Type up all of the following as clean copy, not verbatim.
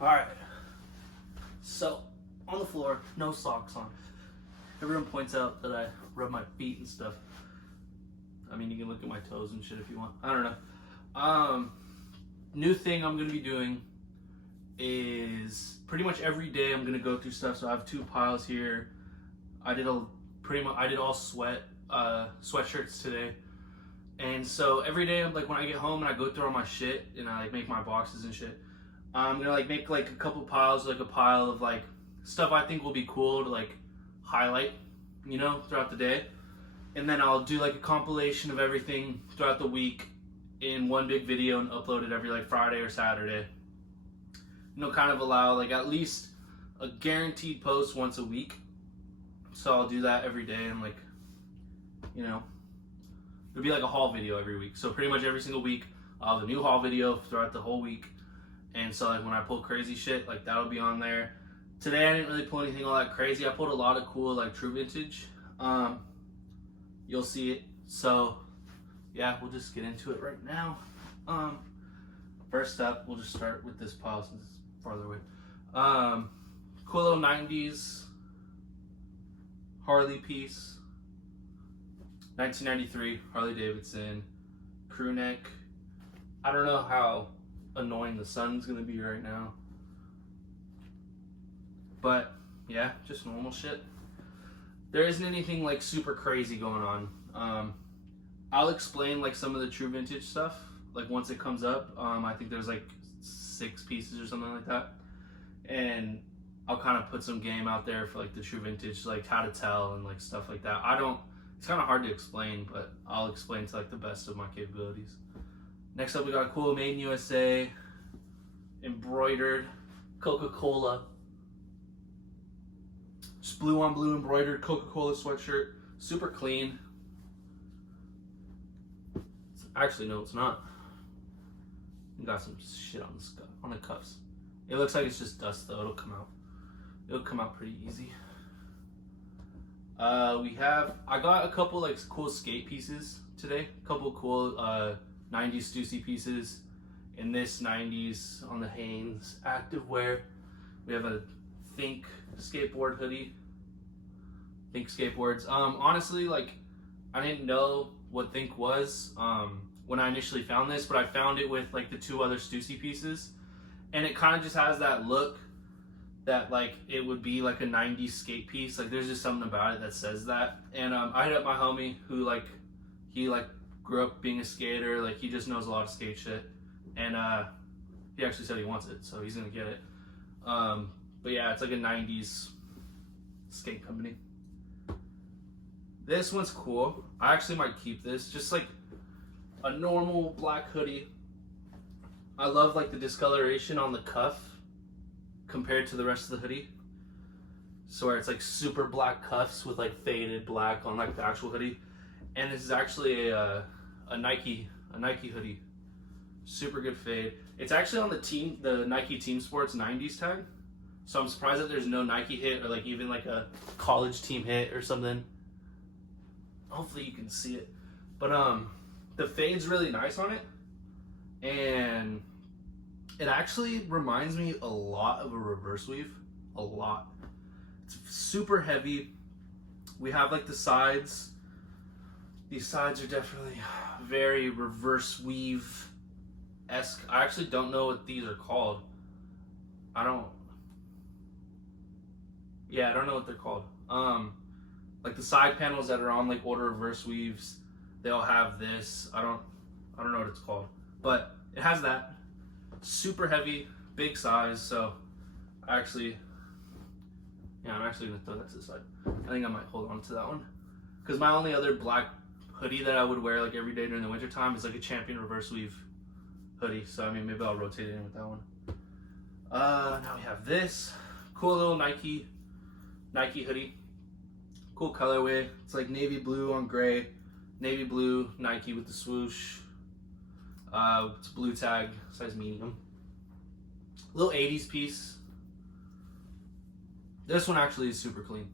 Alright, so on the floor, no socks on. Everyone points out that I rub my feet and stuff. I mean, you can look at my toes and shit if you want. I don't know. New thing I'm gonna be doing is pretty much every day I'm gonna go through stuff. So I have 2 piles here. I did all sweatshirts today. And so every day, like when I get home and I go through all my shit and I like make my boxes and shit, I'm gonna like make like a couple piles, like a pile of like stuff I think will be cool to like highlight, you know, throughout the day. And then I'll do like a compilation of everything throughout the week in one big video and upload it every like Friday or Saturday. You know, kind of allow like at least a guaranteed post once a week. So I'll do that every day and like, you know, it'll be like a haul video every week. So pretty much every single week I'll have a new haul video throughout the whole week. And so like when I pull crazy shit, like that'll be on there. Today I didn't really pull anything all that crazy. I pulled a lot of cool like true vintage. You'll see it. So yeah, we'll just get into it right now. First up, we'll just start with this pile since it's farther away. Cool little 90s Harley piece. 1993 Harley Davidson crew neck. I don't know how annoying the sun's gonna be right now, but yeah, just normal shit. There isn't anything like super crazy going on. I'll explain like some of the true vintage stuff like once it comes up. I think there's like 6 pieces or something like that, and I'll kind of put some game out there for like the true vintage, like how to tell and like stuff like that. It's kind of hard to explain, but I'll explain to like the best of my capabilities. Next up, we got a cool Made in USA embroidered Coca-Cola, just blue on blue embroidered Coca-Cola sweatshirt, super clean. Actually, no, it's not. You got some shit on the cuffs. It looks like it's just dust though. It'll come out pretty easy. I got a couple like cool skate pieces today. A couple cool 90s Stussy pieces. In this 90s on the Hanes activewear, we have a Think skateboard hoodie. Think skateboards. Honestly, like I didn't know what Think was when I initially found this, but I found it with like the 2 other Stussy pieces, and it kind of just has that look that like it would be like a 90s skate piece. Like there's just something about it that says that. And I hit up my homie who like he like grew up being a skater, like he just knows a lot of skate shit, and he actually said he wants it, so he's gonna get it. But yeah, it's like a 90s skate company. This one's cool. I actually might keep this. Just like a normal black hoodie. I love like the discoloration on the cuff compared to the rest of the hoodie. So where it's like super black cuffs with like faded black on like the actual hoodie. And this is actually a Nike hoodie. Super good fade. It's actually on the Nike Team Sports 90s tag. So I'm surprised that there's no Nike hit or like even like a college team hit or something. Hopefully you can see it. But the fade's really nice on it. And it actually reminds me a lot of a reverse weave. A lot. It's super heavy. We have like the sides. These sides are definitely very reverse weave-esque. I actually don't know what these are called. I don't know what they're called. Like the side panels that are on like older reverse weaves, they all have this. I don't know what it's called, but it has that. Super heavy, big size. So I'm actually gonna throw that to the side. I think I might hold on to that one because my only other black hoodie that I would wear like every day during the winter time is like a Champion reverse weave hoodie. So I mean, maybe I'll rotate it in with that one. Now we have this cool little Nike hoodie. Cool colorway. It's like navy blue on gray. Navy blue Nike with the swoosh. It's blue tag, size medium. Little 80s piece. This one actually is super clean.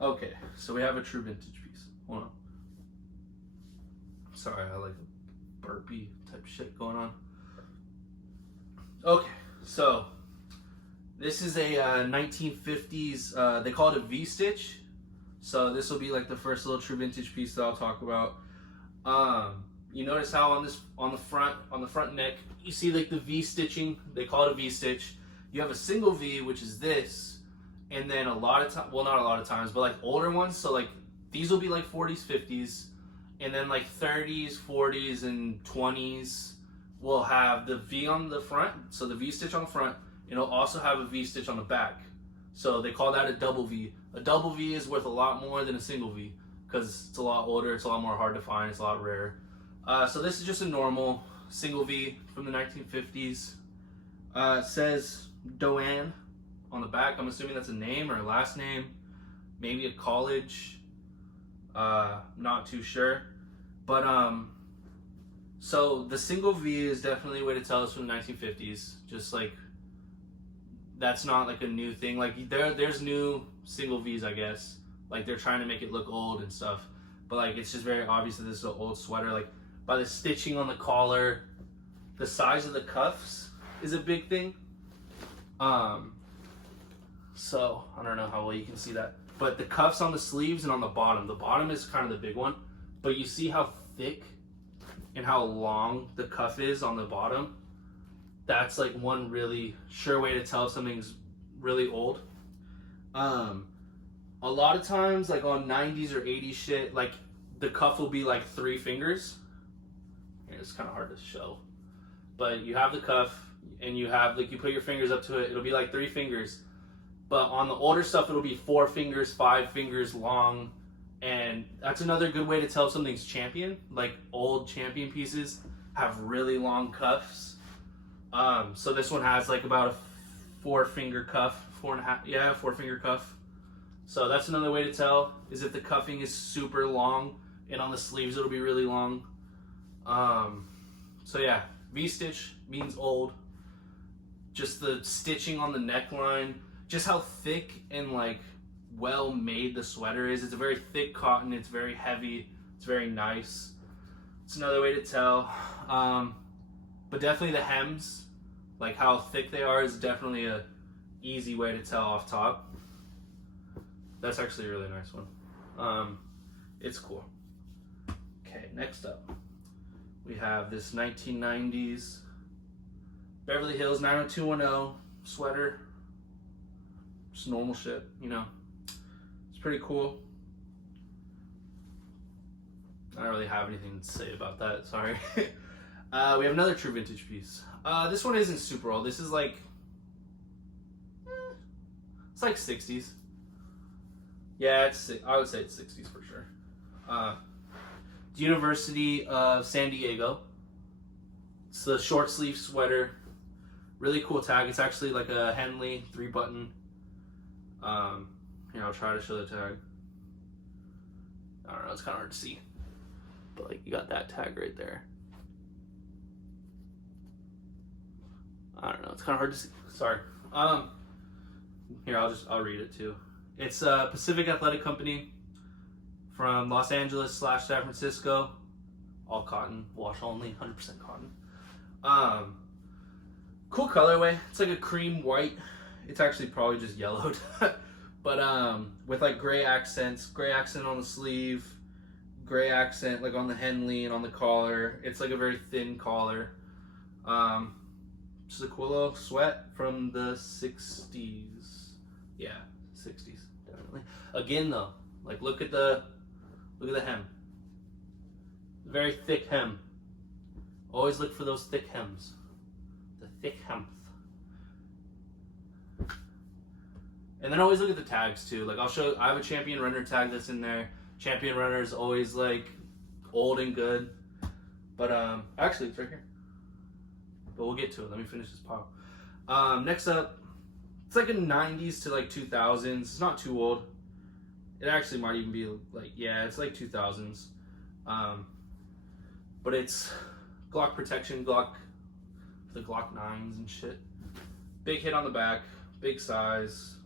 Okay, so we have a true vintage piece. Hold on. Sorry, I like a burpee type shit going on. Okay, so this is a 1950s, they call it a V-stitch. So this will be like the first little true vintage piece that I'll talk about. You notice how on the front neck, you see like the V stitching. They call it a V stitch. You have a single V, which is this, and then a lot of times, well, not a lot of times, but like older ones. So like these will be like 40s, 50s, and then like 30s, 40s, and 20s will have the V on the front. So the V stitch on the front, and it'll also have a V stitch on the back. So they call that a double V. A double V is worth a lot more than a single V because it's a lot older, it's a lot more hard to find, it's a lot rarer. So this is just a normal single V from the 1950s. It says Doan on the back. I'm assuming that's a name or a last name, maybe a college. Not too sure. But so the single V is definitely a way to tell it's from the 1950s. Just like that's not like a new thing. Like there's new single V's, I guess. Like they're trying to make it look old and stuff. But like it's just very obvious that this is an old sweater. Like by the stitching on the collar, the size of the cuffs is a big thing. So I don't know how well you can see that. But the cuffs on the sleeves and on the bottom is kind of the big one. But you see how thick and how long the cuff is on the bottom? That's like one really sure way to tell if something's really old. A lot of times, like on 90s or 80s shit, like the cuff will be like 3 fingers. It's kind of hard to show, but you have the cuff and you have like you put your fingers up to it, it'll be like 3 fingers. But on the older stuff, it'll be 4 fingers, 5 fingers long, and that's another good way to tell if something's champion. Like old champion pieces have really long cuffs. So this one has like about a 4-finger cuff, 4.5, yeah, 4-finger cuff. So that's another way to tell is if the cuffing is super long, and on the sleeves it'll be really long. So yeah, V-stitch means old. Just the stitching on the neckline, just how thick and like well made the sweater is. It's a very thick cotton, it's very heavy, it's very nice. It's another way to tell. But definitely the hems, like how thick they are, is definitely a easy way to tell off top. That's actually a really nice one. It's cool. Okay, next up, we have this 1990s Beverly Hills 90210 sweater. Just normal shit, you know. It's pretty cool. I don't really have anything to say about that, sorry. We have another true vintage piece. This one isn't super old. This is like, it's like 60s. Yeah, I would say it's 60s for sure. The University of San Diego. It's a short sleeve sweater. Really cool tag. It's actually like a Henley 3-button. Here, I'll try to show the tag. I don't know, it's kind of hard to see. But like, you got that tag right there. I don't know, it's kind of hard to see. Sorry. Here, I'll read it too. It's a Pacific Athletic Company from Los Angeles / San Francisco. All cotton, wash only, 100% cotton. Cool colorway. It's like a cream white. It's actually probably just yellowed. But with like gray accents, gray accent on the sleeve, gray accent like on the Henley and on the collar. It's like a very thin collar. Just a cool little sweat from the 60s. Yeah, 60s, definitely. Again though, like look at the hem. Very thick hem. Always look for those thick hems. The thick hem. And then always look at the tags too. Like I have a Champion Runner tag that's in there. Champion Runner is always like old and good. But actually it's right here. But we'll get to it. Let me finish this pile. Next up, it's like in 90s to like 2000s. It's not too old. It actually might even be like, yeah, it's like 2000s. But it's Glock protection, the Glock 9s and shit. Big hit on the back, big size.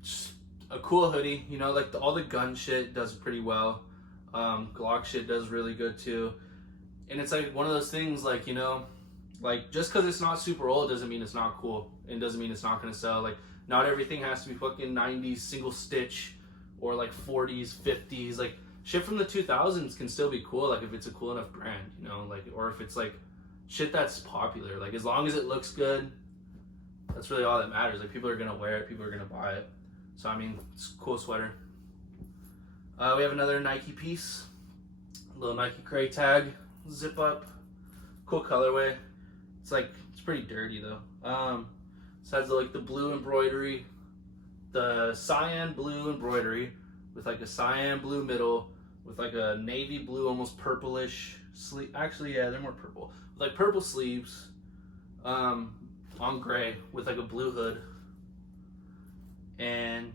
Just a cool hoodie, you know, like all the gun shit does pretty well. Glock shit does really good too. And it's like one of those things like, you know, Like, just because it's not super old doesn't mean it's not cool. And doesn't mean it's not going to sell. Like, not everything has to be fucking 90s single stitch or like 40s, 50s. Like, shit from the 2000s can still be cool. Like, if it's a cool enough brand, you know? Like, or if it's like shit that's popular. Like, as long as it looks good, that's really all that matters. Like, people are going to wear it. People are going to buy it. So, I mean, it's a cool sweater. We have another Nike piece. A little Nike Cray tag. Zip up. Cool colorway. It's pretty dirty though. It has like the blue embroidery, the cyan blue embroidery with like a cyan blue middle with like a navy blue, almost purplish sleeve. Actually, yeah, they're more purple. With like purple sleeves, on gray with like a blue hood. And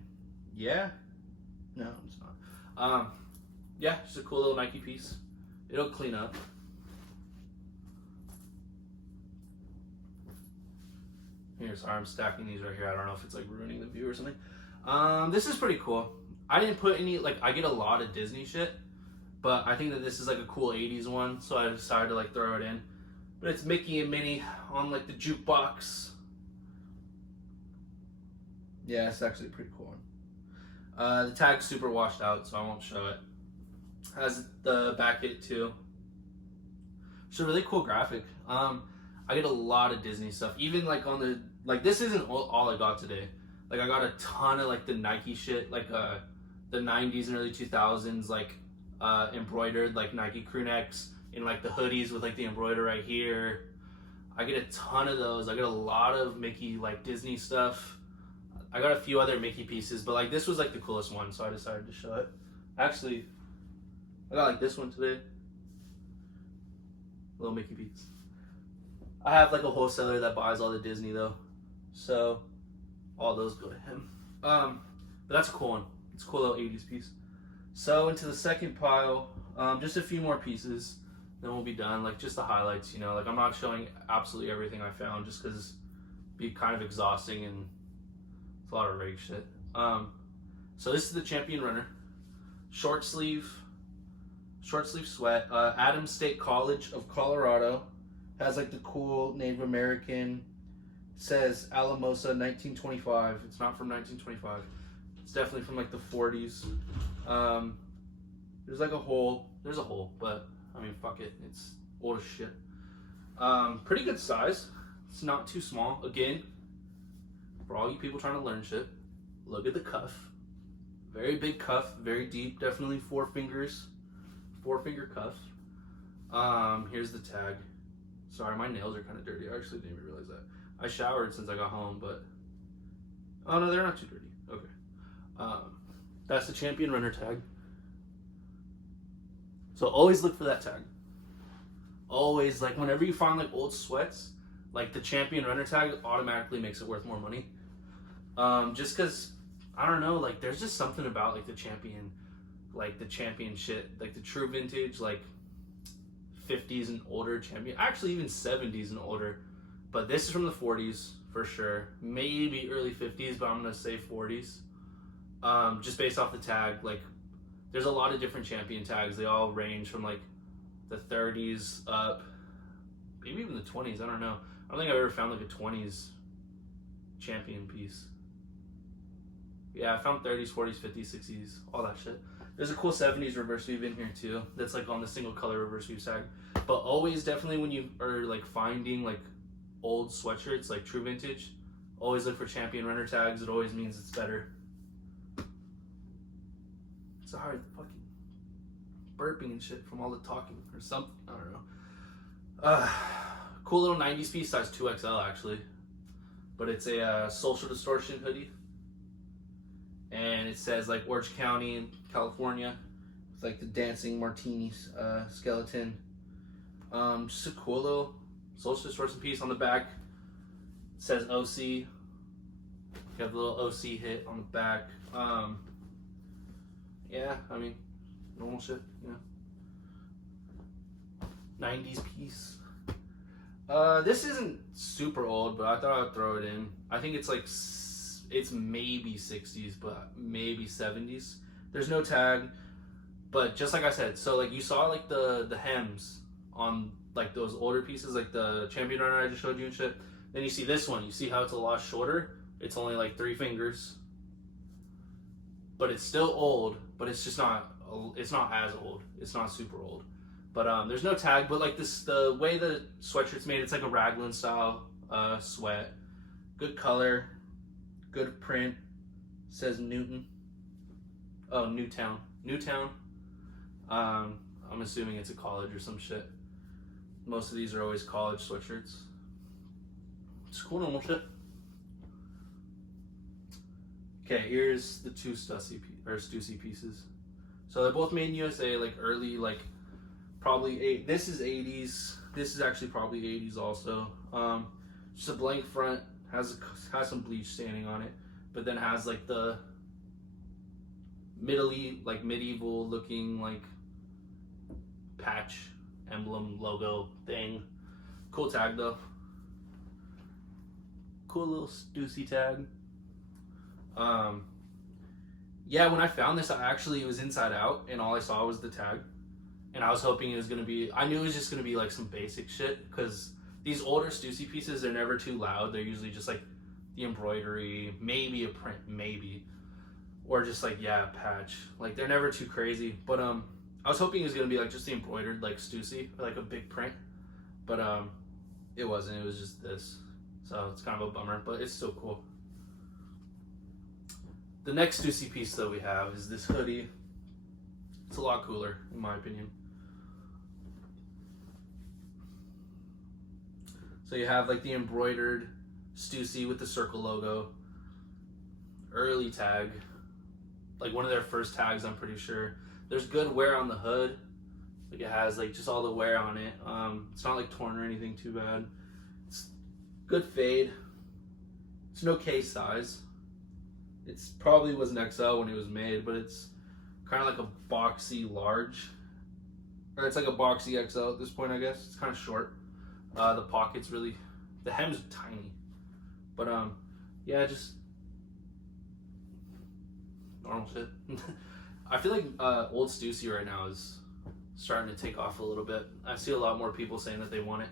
yeah, no, it's not. Yeah, just a cool little Nike piece. It'll clean up. Here, sorry, I'm stacking these right here. I don't know if it's like ruining the view or something. This is pretty cool. I didn't put any, like, I get a lot of Disney shit, but I think that this is like a cool 80s one, so I decided to like throw it in. But it's Mickey and Minnie on like the jukebox. Yeah, it's actually a pretty cool one. The tag's super washed out, so I won't show it. Has the back hit too. It's a really cool graphic. I get a lot of Disney stuff, even like on the, like, this isn't all I got today. Like, I got a ton of like the Nike shit, like the 90s and early 2000s, like embroidered like Nike crew necks and like the hoodies with like the embroider right here. I get a ton of those. I get a lot of Mickey, like Disney stuff. I got a few other Mickey pieces, but like this was like the coolest one, so I decided to show it. Actually, I got like this one today. Little Mickey piece. I have like a wholesaler that buys all the Disney though, so all those go to him. But that's a cool one. It's a cool little 80s piece. So into the second pile, just a few more pieces, then we'll be done. Like just the highlights, you know. Like I'm not showing absolutely everything I found just because it'd be kind of exhausting and it's a lot of rag shit. So this is the Champion Runner, short sleeve sweat. Adams State College of Colorado. Has like the cool Native American, says Alamosa 1925. It's not from 1925. It's definitely from like the 40s. There's like a hole. There's a hole, but I mean, fuck it. It's old as shit. Pretty good size. It's not too small. Again, for all you people trying to learn shit, look at the cuff. Very big cuff, very deep. Definitely 4 fingers. 4-finger cuff. Here's the tag. Sorry, my nails are kind of dirty. I actually didn't even realize that. I showered since I got home, but... Oh, no, they're not too dirty. Okay. That's the Champion Runner tag. So always look for that tag. Always, like, whenever you find, like, old sweats, like, the Champion Runner tag automatically makes it worth more money. Just because, I don't know, like, there's just something about, like, the Champion shit. Like, the true vintage, like... 50s and older Champion, actually even 70s and older, but this is from the 40s for sure, maybe early 50s, but I'm gonna say 40s, just based off the tag. Like there's a lot of different Champion tags. They all range from like the 30s up, maybe even the 20s. I don't know. I don't think I've ever found like a 20s Champion piece. Yeah, I found 30s, 40s, 50s, 60s, all that shit. There's a cool 70s reverse weave in here too. That's like on the single color reverse weave tag. But always, definitely when you are like finding like old sweatshirts, like true vintage, always look for Champion Runner tags. It always means it's better. Sorry, fucking burping and shit from all the talking or something. I don't know. Cool little 90s piece, size 2XL actually. But it's a Social Distortion hoodie. And it says like Orange County in California with like the dancing martinis skeleton. Just a cool little Social Distortion piece. On the back it says OC. You have the little OC hit on the back. Yeah, I mean, normal shit, you know. 90s piece. This isn't super old, but I thought I'd throw it in. I think it's like, it's maybe 60s, but maybe 70s. There's no tag, but just like I said, so like you saw like the hems on like those older pieces, like the Champion runner I just showed you and shit. Then you see this one. You see how it's a lot shorter. It's only like 3 fingers, but it's still old. But it's just not. It's not as old. It's not super old. But there's no tag. But like this, the way the sweatshirt's made, it's like a raglan style sweat. Good color, good print. Says Newton. Oh, Newtown. I'm assuming it's a college or some shit. Most of these are always college sweatshirts. It's cool, normal shit. Okay, here's the two Stussy pieces. So they're both made in USA, like early, like probably this is 80s. This is actually probably 80s also. Just a blank front, has some bleach standing on it, but then has like the medieval looking like patch emblem logo thing. Cool tag though. Cool little Stussy tag. Yeah, when I found this, it was inside out, and all I saw was the tag, and I was hoping it was gonna be. I knew it was just gonna be like some basic shit, because these older Stussy pieces, they're never too loud. They're usually just like the embroidery, maybe a print, maybe, or just like a patch. Like they're never too crazy. But I was hoping it was gonna be like just the embroidered like Stussy, or like a big print, but it wasn't. It was just this, so it's kind of a bummer, but it's still cool. The next Stussy piece that we have is this hoodie. It's a lot cooler, in my opinion. So you have like the embroidered Stussy with the circle logo. Early tag. Like one of their first tags, I'm pretty sure. There's good wear on the hood. Like it has like just all the wear on it. It's not like torn or anything too bad. It's good fade. It's no case size. It's probably was an XL when it was made, but it's kind of like a boxy large. Or it's like a boxy XL at this point, I guess. It's kind of short. The pocket's really, the hem's tiny. But yeah, just normal shit. I feel like old Stussy right now is starting to take off a little bit. I see a lot more people saying that they want it.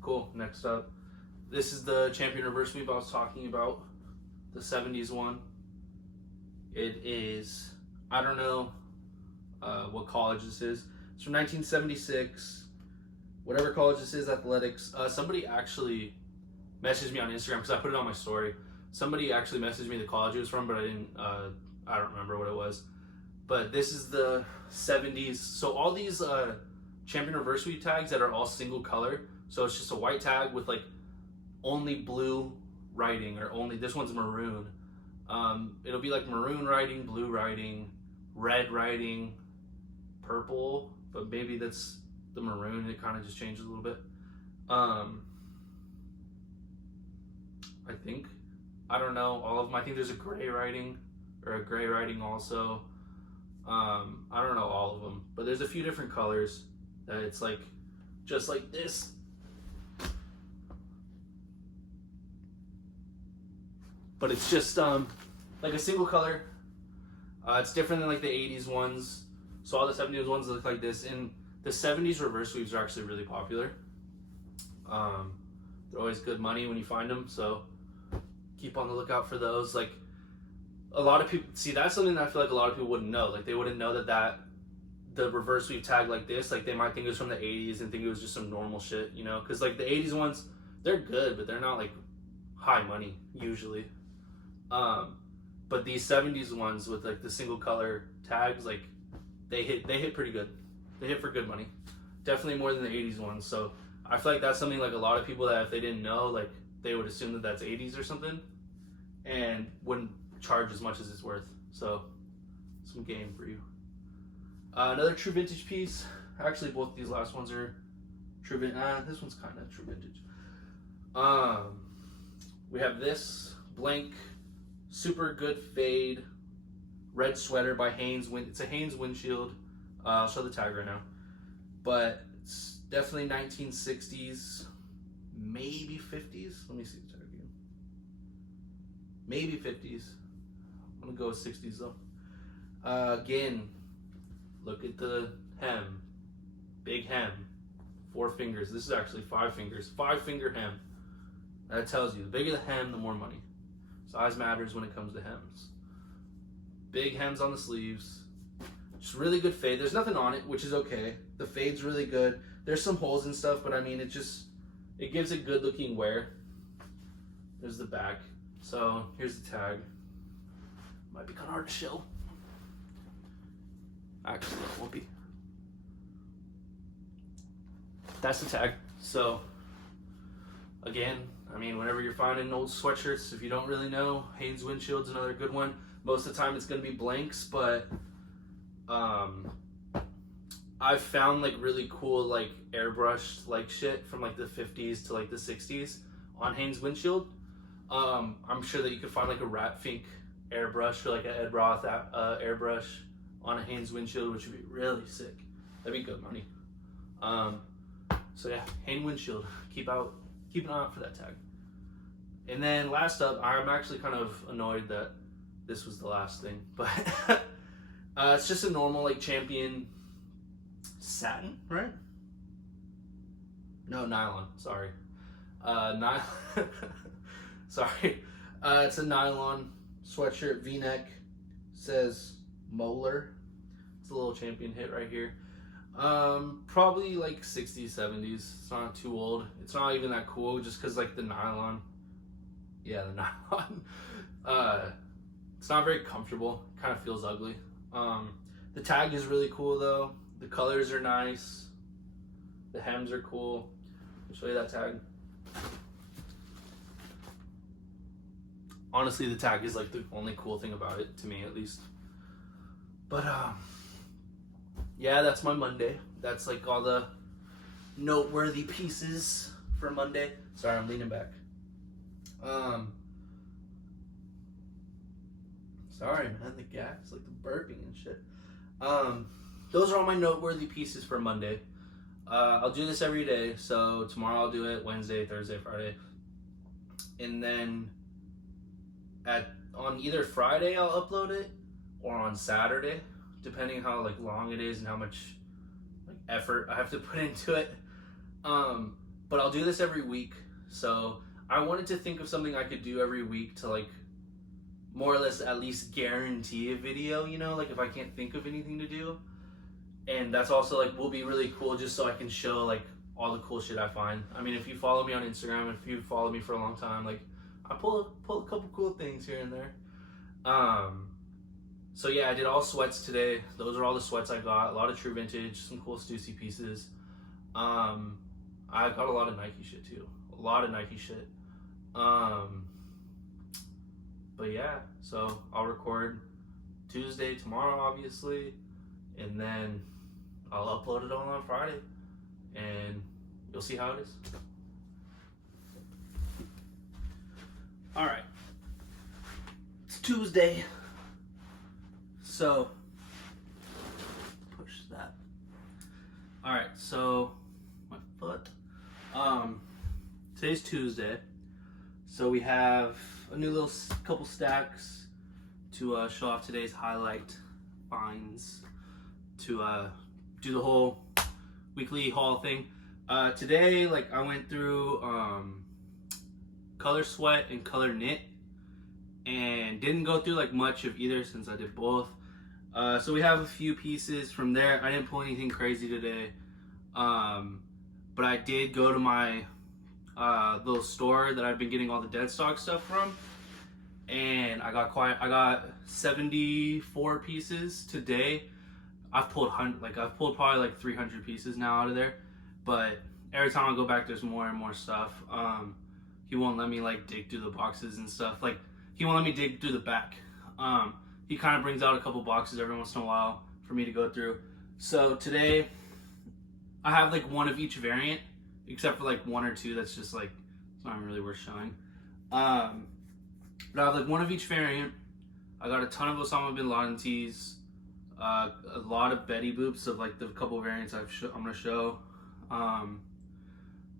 Cool, next up. This is the Champion Reverse Sweep I was talking about, the 70s one. It is, I don't know what college this is. It's from 1976. Whatever college this is, athletics. Somebody actually messaged me on Instagram because I put it on my story. Somebody actually messaged me the college it was from, but I don't remember what it was. But this is the 70s. So all these Champion Reverse Sweep tags that are all single color. So it's just a white tag with like only blue writing, or only, this one's maroon. It'll be like maroon writing, blue writing, red writing, purple, but maybe that's the maroon. It kind of just changes a little bit. I think, I don't know all of them. I think there's a gray writing, or a gray writing also. I don't know all of them, but there's a few different colors that it's like just like this. But it's just like a single color. It's different than like the 80s ones. So all the 70s ones look like this. And the 70s reverse sweeps are actually really popular. They're always good money when you find them. So keep on the lookout for those. Like a lot of people, see, that's something that I feel like a lot of people wouldn't know. Like they wouldn't know that the reverse sweep tag like this, like they might think it was from the 80s and think it was just some normal shit, you know? Because like the 80s ones, they're good, but they're not like high money usually. But these 70s ones with like the single color tags, like they hit pretty good. They hit for good money. Definitely more than the 80s ones. So I feel like that's something like a lot of people that if they didn't know, like they would assume that that's 80s or something and wouldn't charge as much as it's worth. So some game for you. Another true vintage piece. Actually, both these last ones are true vintage. This one's kind of true vintage. We have this blank, super good fade, red sweater by Hanes. It's a Hanes windshield. I'll show the tag right now. But it's definitely 1960s, maybe 50s. Let me see the tag again. Maybe 50s. I'm gonna go with 60s though. Again, Look at the hem. Big hem. 4 fingers. This is actually 5 fingers. 5-finger hem. That tells you, the bigger the hem, the more money. Size matters when it comes to hems. Big hems on the sleeves. Just really good fade. There's nothing on it, which is okay. The fade's really good. There's some holes and stuff, but I mean, it gives it good looking wear. There's the back. So here's the tag. Might be kind of hard to show. Actually, it won't be. That's the tag. So again, I mean, whenever you're finding old sweatshirts, if you don't really know, Hanes Windshield's another good one. Most of the time it's going to be blanks, but I've found like really cool like airbrushed like shit from like the 50s to like the 60s on Hanes Windshield. I'm sure that you could find like a Rat Fink airbrush or like an Ed Roth airbrush on a Hanes Windshield, which would be really sick. That'd be good money. So yeah, Hanes Windshield. Keep an eye out for that tag. And then last up, I'm actually kind of annoyed that this was the last thing, but it's just a normal like Champion satin, right? No, nylon. Sorry, nylon. Sorry, it's a nylon sweatshirt, V-neck. Says Molar. It's a little Champion hit right here. Probably like 60s, 70s. It's not too old. It's not even that cool, just because like the nylon. Yeah, the nylon. It's not very comfortable. Kind of feels ugly. The tag is really cool though. The colors are nice. The hems are cool. I'll show you that tag. Honestly, the tag is like the only cool thing about it, to me at least. But yeah, that's my Monday. That's like all the noteworthy pieces for Monday. Sorry, I'm leaning back. Sorry, man, the gas, like the burping and shit. Those are all my noteworthy pieces for Monday. I'll do this every day. So tomorrow I'll do it, Wednesday, Thursday, Friday. And then on either Friday I'll upload it or on Saturday, depending how like long it is and how much like effort I have to put into it. But I'll do this every week. So I wanted to think of something I could do every week to like more or less at least guarantee a video, you know, like if I can't think of anything to do. And that's also like will be really cool just so I can show like all the cool shit I find. I mean, if you follow me on Instagram, if you follow me for a long time, like I pull a couple cool things here and there. So yeah, I did all sweats today. Those are all the sweats I got. A lot of true vintage, some cool Stussy pieces. I got a lot of Nike shit too. A lot of Nike shit. But yeah, so I'll record Tuesday, tomorrow obviously, and then I'll upload it all on Friday, and you'll see how it is. Alright, it's Tuesday, so push that. Alright, so my foot. Today's Tuesday, so we have a new little couple stacks to show off today's highlight finds, to do the whole weekly haul thing. Today, like I went through Color Sweat and Color Knit, and didn't go through like much of either since I did both. So we have a few pieces from there. I didn't pull anything crazy today, but I did go to my little store that I've been getting all the Deadstock stuff from, and I got 74 pieces today. I've pulled probably like 300 pieces now out of there, but every time I go back there's more and more stuff. He won't let me like dig through the boxes and stuff. Like he won't let me dig through the back. He kind of brings out a couple boxes every once in a while for me to go through. So today I have like one of each variant, except for like one or two that's just like it's not really worth showing. But I have like one of each variant. I got a ton of Osama bin Laden tees, a lot of Betty Boops of like the couple variants I'm gonna show.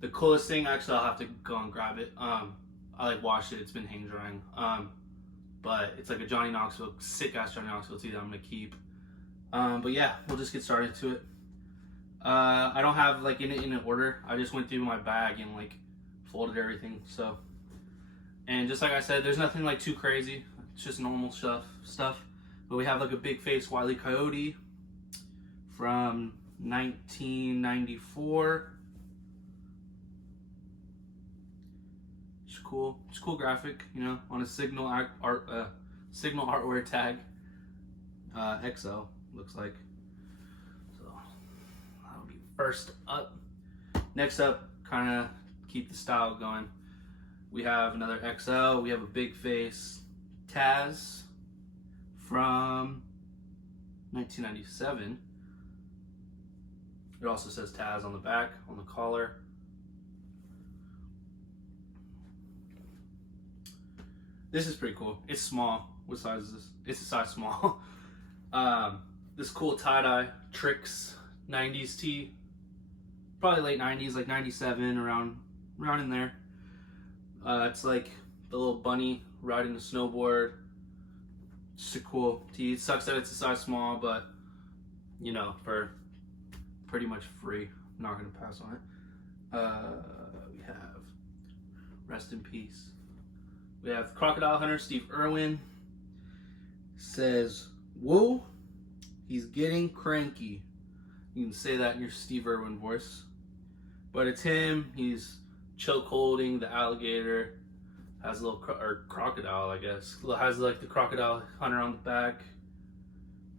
The coolest thing, actually I'll have to go and grab it. I like washed it, it's been hang drying. But it's like a Johnny Knoxville, sick ass Johnny Knoxville tee that I'm gonna keep. But yeah, we'll just get started to it. I don't have like in an order. I just went through my bag and like folded everything. So, and just like I said, there's nothing like too crazy. It's just normal stuff. But we have like a big face Wile E. Coyote from 1994. It's cool. It's a cool graphic, you know, on a Signal artware tag. XL looks like. So that'll be first up. Next up, kind of keep the style going. We have another XL. We have a big face Taz from 1997. It also says Taz on the back, on the collar. This is pretty cool. It's small. What size is this? It's a size small. This cool tie-dye Tricks 90s tee. Probably late 90s, like 97, around in there. It's like the little bunny riding a snowboard. Just a cool tee. It sucks that it's a size small, but you know, for pretty much free. I'm not gonna pass on it. We have rest in peace. We have Crocodile Hunter Steve Irwin. Says, whoa, he's getting cranky. You can say that in your Steve Irwin voice. But it's him. He's choke holding the alligator. Has a little crocodile, I guess. Has like the Crocodile Hunter on the back.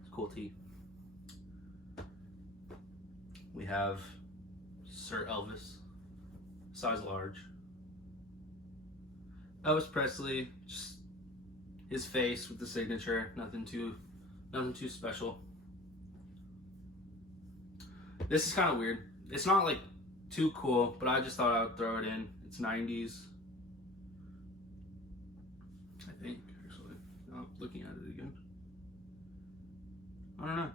It's a cool tee. We have Sir Elvis, size large. Elvis Presley, just his face with the signature. Nothing too special. This is kind of weird. It's not like too cool, but I just thought I would throw it in. It's 90s. I think, actually. Oh, looking at it again. I don't know.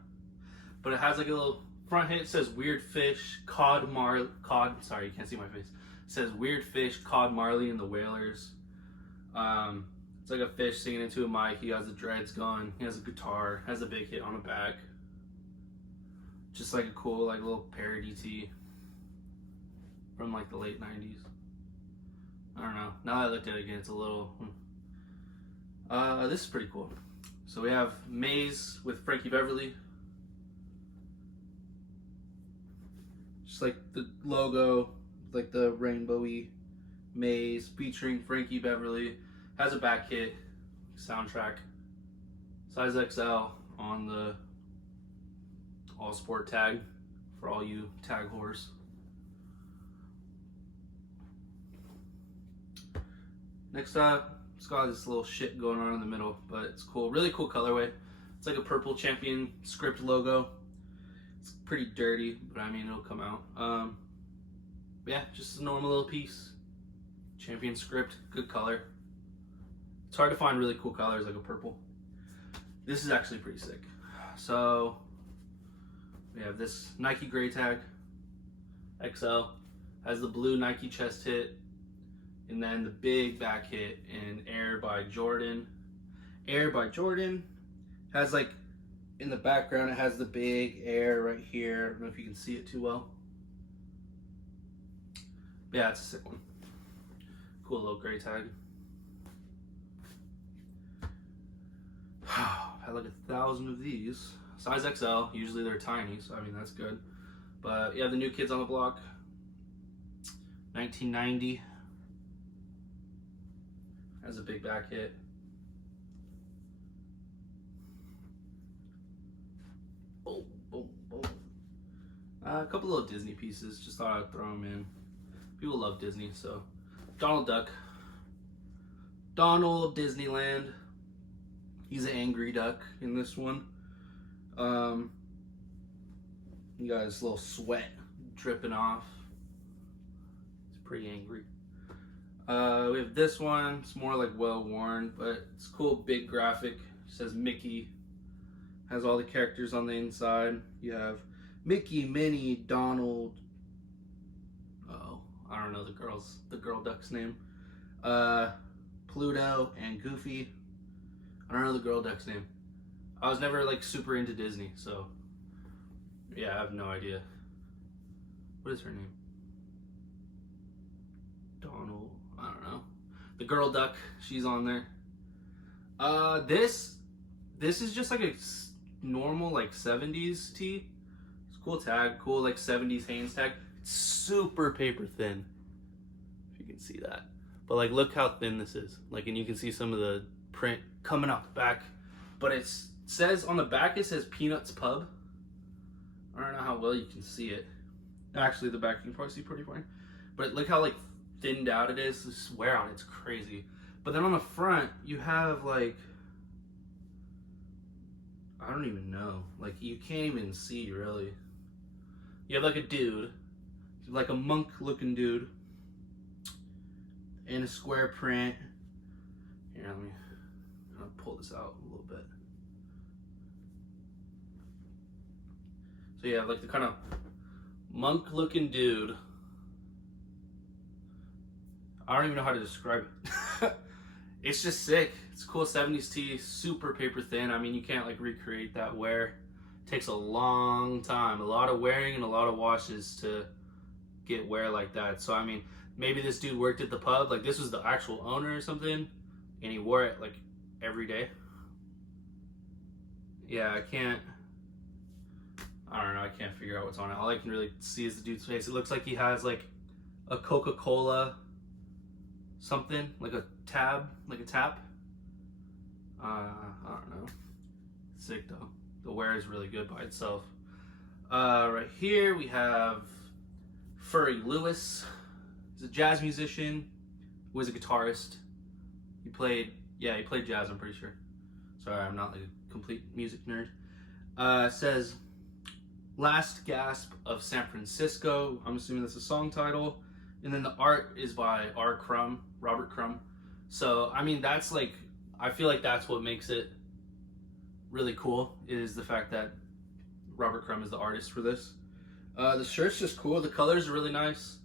But it has like a little front hit. It says Weird Fish, sorry, you can't see my face. It says Weird Fish, Cod Marley and the Whalers. It's like a fish singing into a mic. He has the dreads going. He has a guitar. Has a big hit on the back. Just like a cool, like little parody tee from like the late 90s. I don't know. Now that I looked at it again, it's a little. This is pretty cool. So we have Maze with Frankie Beverly. Just like the logo, like the rainbowy Maze featuring Frankie Beverly. Has a back hit soundtrack. Size XL on the all sport tag for all you tag whores. Next up, it's got this little shit going on in the middle, but it's cool. Really cool colorway. It's like a purple champion script logo. It's pretty dirty, but I mean, it'll come out. Yeah, just a normal little piece. Champion script, good color. It's hard to find really cool colors like a purple. This is actually pretty sick. So we have this Nike gray tag, XL, has the blue Nike chest hit, and then the big back hit in Air by Jordan. Air by Jordan has like in the background, it has the big Air right here. I don't know if you can see it too well. But yeah, it's a sick one. Cool little gray tag. I've had like 1,000 of these. Size XL, usually they're tiny, so I mean that's good. But yeah, the New Kids on the Block. 1990. Has a big back hit. Boom, boom, boom. A couple little Disney pieces, just thought I'd throw them in. People love Disney, so. Donald Duck. Donald Disneyland. He's an angry duck in this one. You got his little sweat dripping off. It's pretty angry. We have this one. It's more like well worn, but it's cool. Big graphic. It says Mickey. Has all the characters on the inside. You have Mickey, Minnie, Donald. I don't know the girl duck's name. Pluto and Goofy. I don't know the girl duck's name. I was never like super into Disney, so yeah, I have no idea. What is her name? Donald, I don't know. The girl duck, she's on there. This is just like a normal like 70s tee. It's a cool tag, cool like 70s Hanes tag. It's super paper thin, if you can see that. But like, look how thin this is. Like, and you can see some of the print coming out the back. But it says on the back, it says Peanuts Pub. I don't know how well you can see it. Actually, the back you can probably see pretty fine. But look how like thinned out it is. This wear on it's crazy. But then on the front, you have like, I don't even know. Like, you can't even see really. You have like a dude, like a monk looking dude, in a square print. Here, let me pull this out a little bit. So you have like the kind of monk looking dude. I don't even know how to describe it. It's just sick. It's a cool 70s tee, super paper thin. I mean, you can't like recreate that wear. It takes a long time, a lot of wearing and a lot of washes to get wear like that. So I mean, maybe this dude worked at the pub, like this was the actual owner or something, and he wore it like every day. Yeah, I don't know, I can't figure out what's on it. All I can really see is the dude's face. It looks like he has like a Coca-Cola something, like a tap. I don't know. Sick though. The wear is really good by itself. Right here we have Furry Lewis. He's a jazz musician who was a guitarist. He played jazz, I'm pretty sure. Sorry, I'm not like a complete music nerd. Says Last Gasp of San Francisco. I'm assuming that's a song title. And then the art is by Robert Crumb. So, I mean, that's like, I feel like that's what makes it really cool, is the fact that Robert Crumb is the artist for this. The shirt's just cool. The colors are really nice.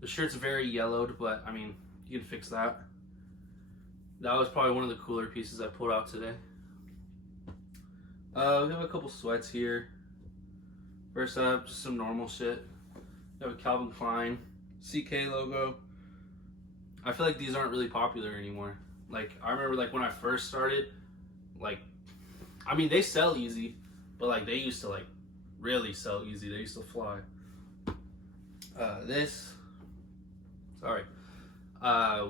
The shirt's very yellowed, but I mean, you can fix that. That was probably one of the cooler pieces I pulled out today. We have a couple sweats here. First up, just some normal shit. We have a Calvin Klein CK logo. I feel like these aren't really popular anymore. Like, I remember like when I first started, like, I mean, they sell easy, but like they used to like really sell easy. They used to fly.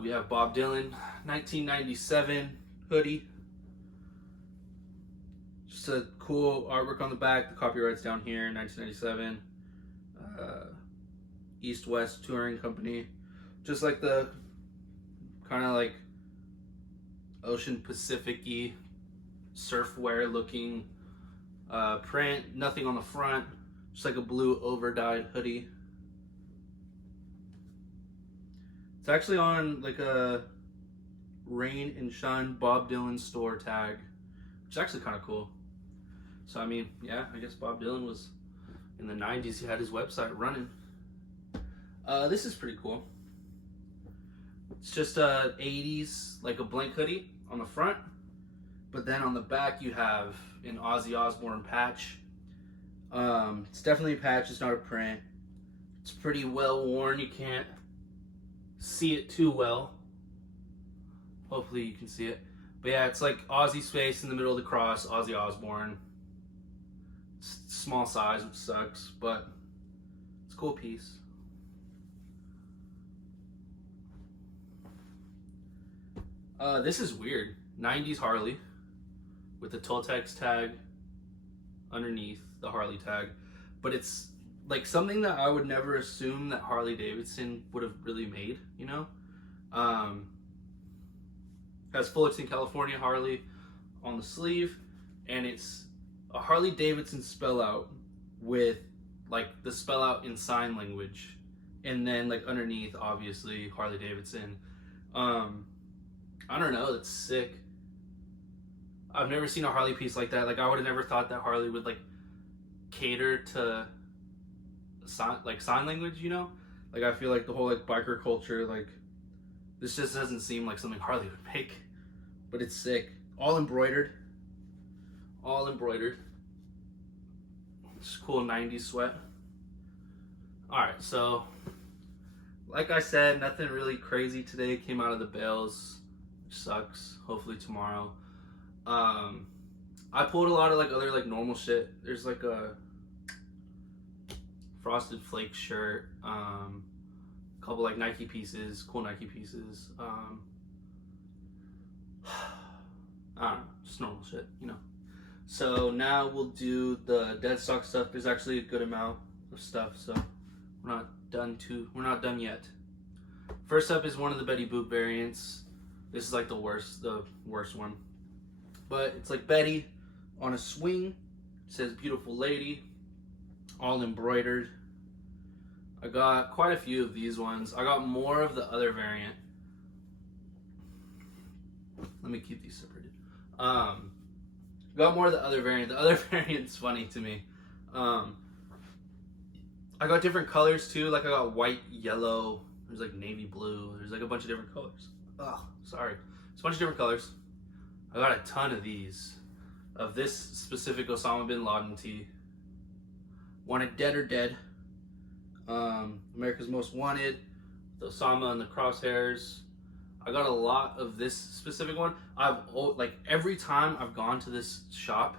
We have Bob Dylan 1997 hoodie. Just a cool artwork on the back. The copyright's down here, 1997. East West Touring Company. Just like the kind of like Ocean Pacific-y surfwear looking print. Nothing on the front. Just like a blue over-dyed hoodie. It's actually on like a Rain and Shine Bob Dylan store tag, which is actually kind of cool. So I mean, yeah, I guess Bob Dylan was in the 90s. He had his website running. This is pretty cool. It's just a 80s, like a blank hoodie on the front, but then on the back you have an Ozzy Osbourne patch. It's definitely a patch, it's not a print. It's pretty well worn, you can't see it too well. Hopefully you can see it. But yeah, it's like Ozzy's face in the middle of the cross, Ozzy Osbourne. It's small size, which sucks, but it's a cool piece. This is weird. 90s Harley with the Toltecs tag underneath the Harley tag, but it's like something that I would never assume that Harley Davidson would have really made, you know? Has Fullerton, California Harley on the sleeve, and it's a Harley Davidson spell out with like the spell out in sign language, and then like underneath obviously Harley Davidson. I don't know, that's sick. I've never seen a Harley piece like that. Like, I would have never thought that Harley would like cater to sign language, you know? Like, I feel like the whole like biker culture, like, this just doesn't seem like something Harley would make. But it's sick. All embroidered. all embroidered. It's cool 90s sweat. Alright, so like I said, nothing really crazy today came out of the bales, which sucks. Hopefully tomorrow. I pulled a lot of like other like normal shit. There's like a Frosted Flake shirt, a couple like Nike pieces, cool Nike pieces. I don't know, just normal shit, you know. So now we'll do the Deadstock stuff. There's actually a good amount of stuff, so we're not done yet. First up is one of the Betty Boop variants. This is like the worst one. But it's like Betty on a swing. It says beautiful lady, all embroidered. I got quite a few of these ones. I got more of the other variant. Let me keep these separated. Got more of the other variant. The other variant's funny to me. I got different colors too. Like I got white, yellow. There's like navy blue. There's like a bunch of different colors. Oh, sorry. It's a bunch of different colors. I got a ton of these. Of this specific Osama bin Laden tee. Wanted Dead or Dead. America's Most Wanted. The Osama and the crosshairs. I got a lot of this specific one. Like every time I've gone to this shop,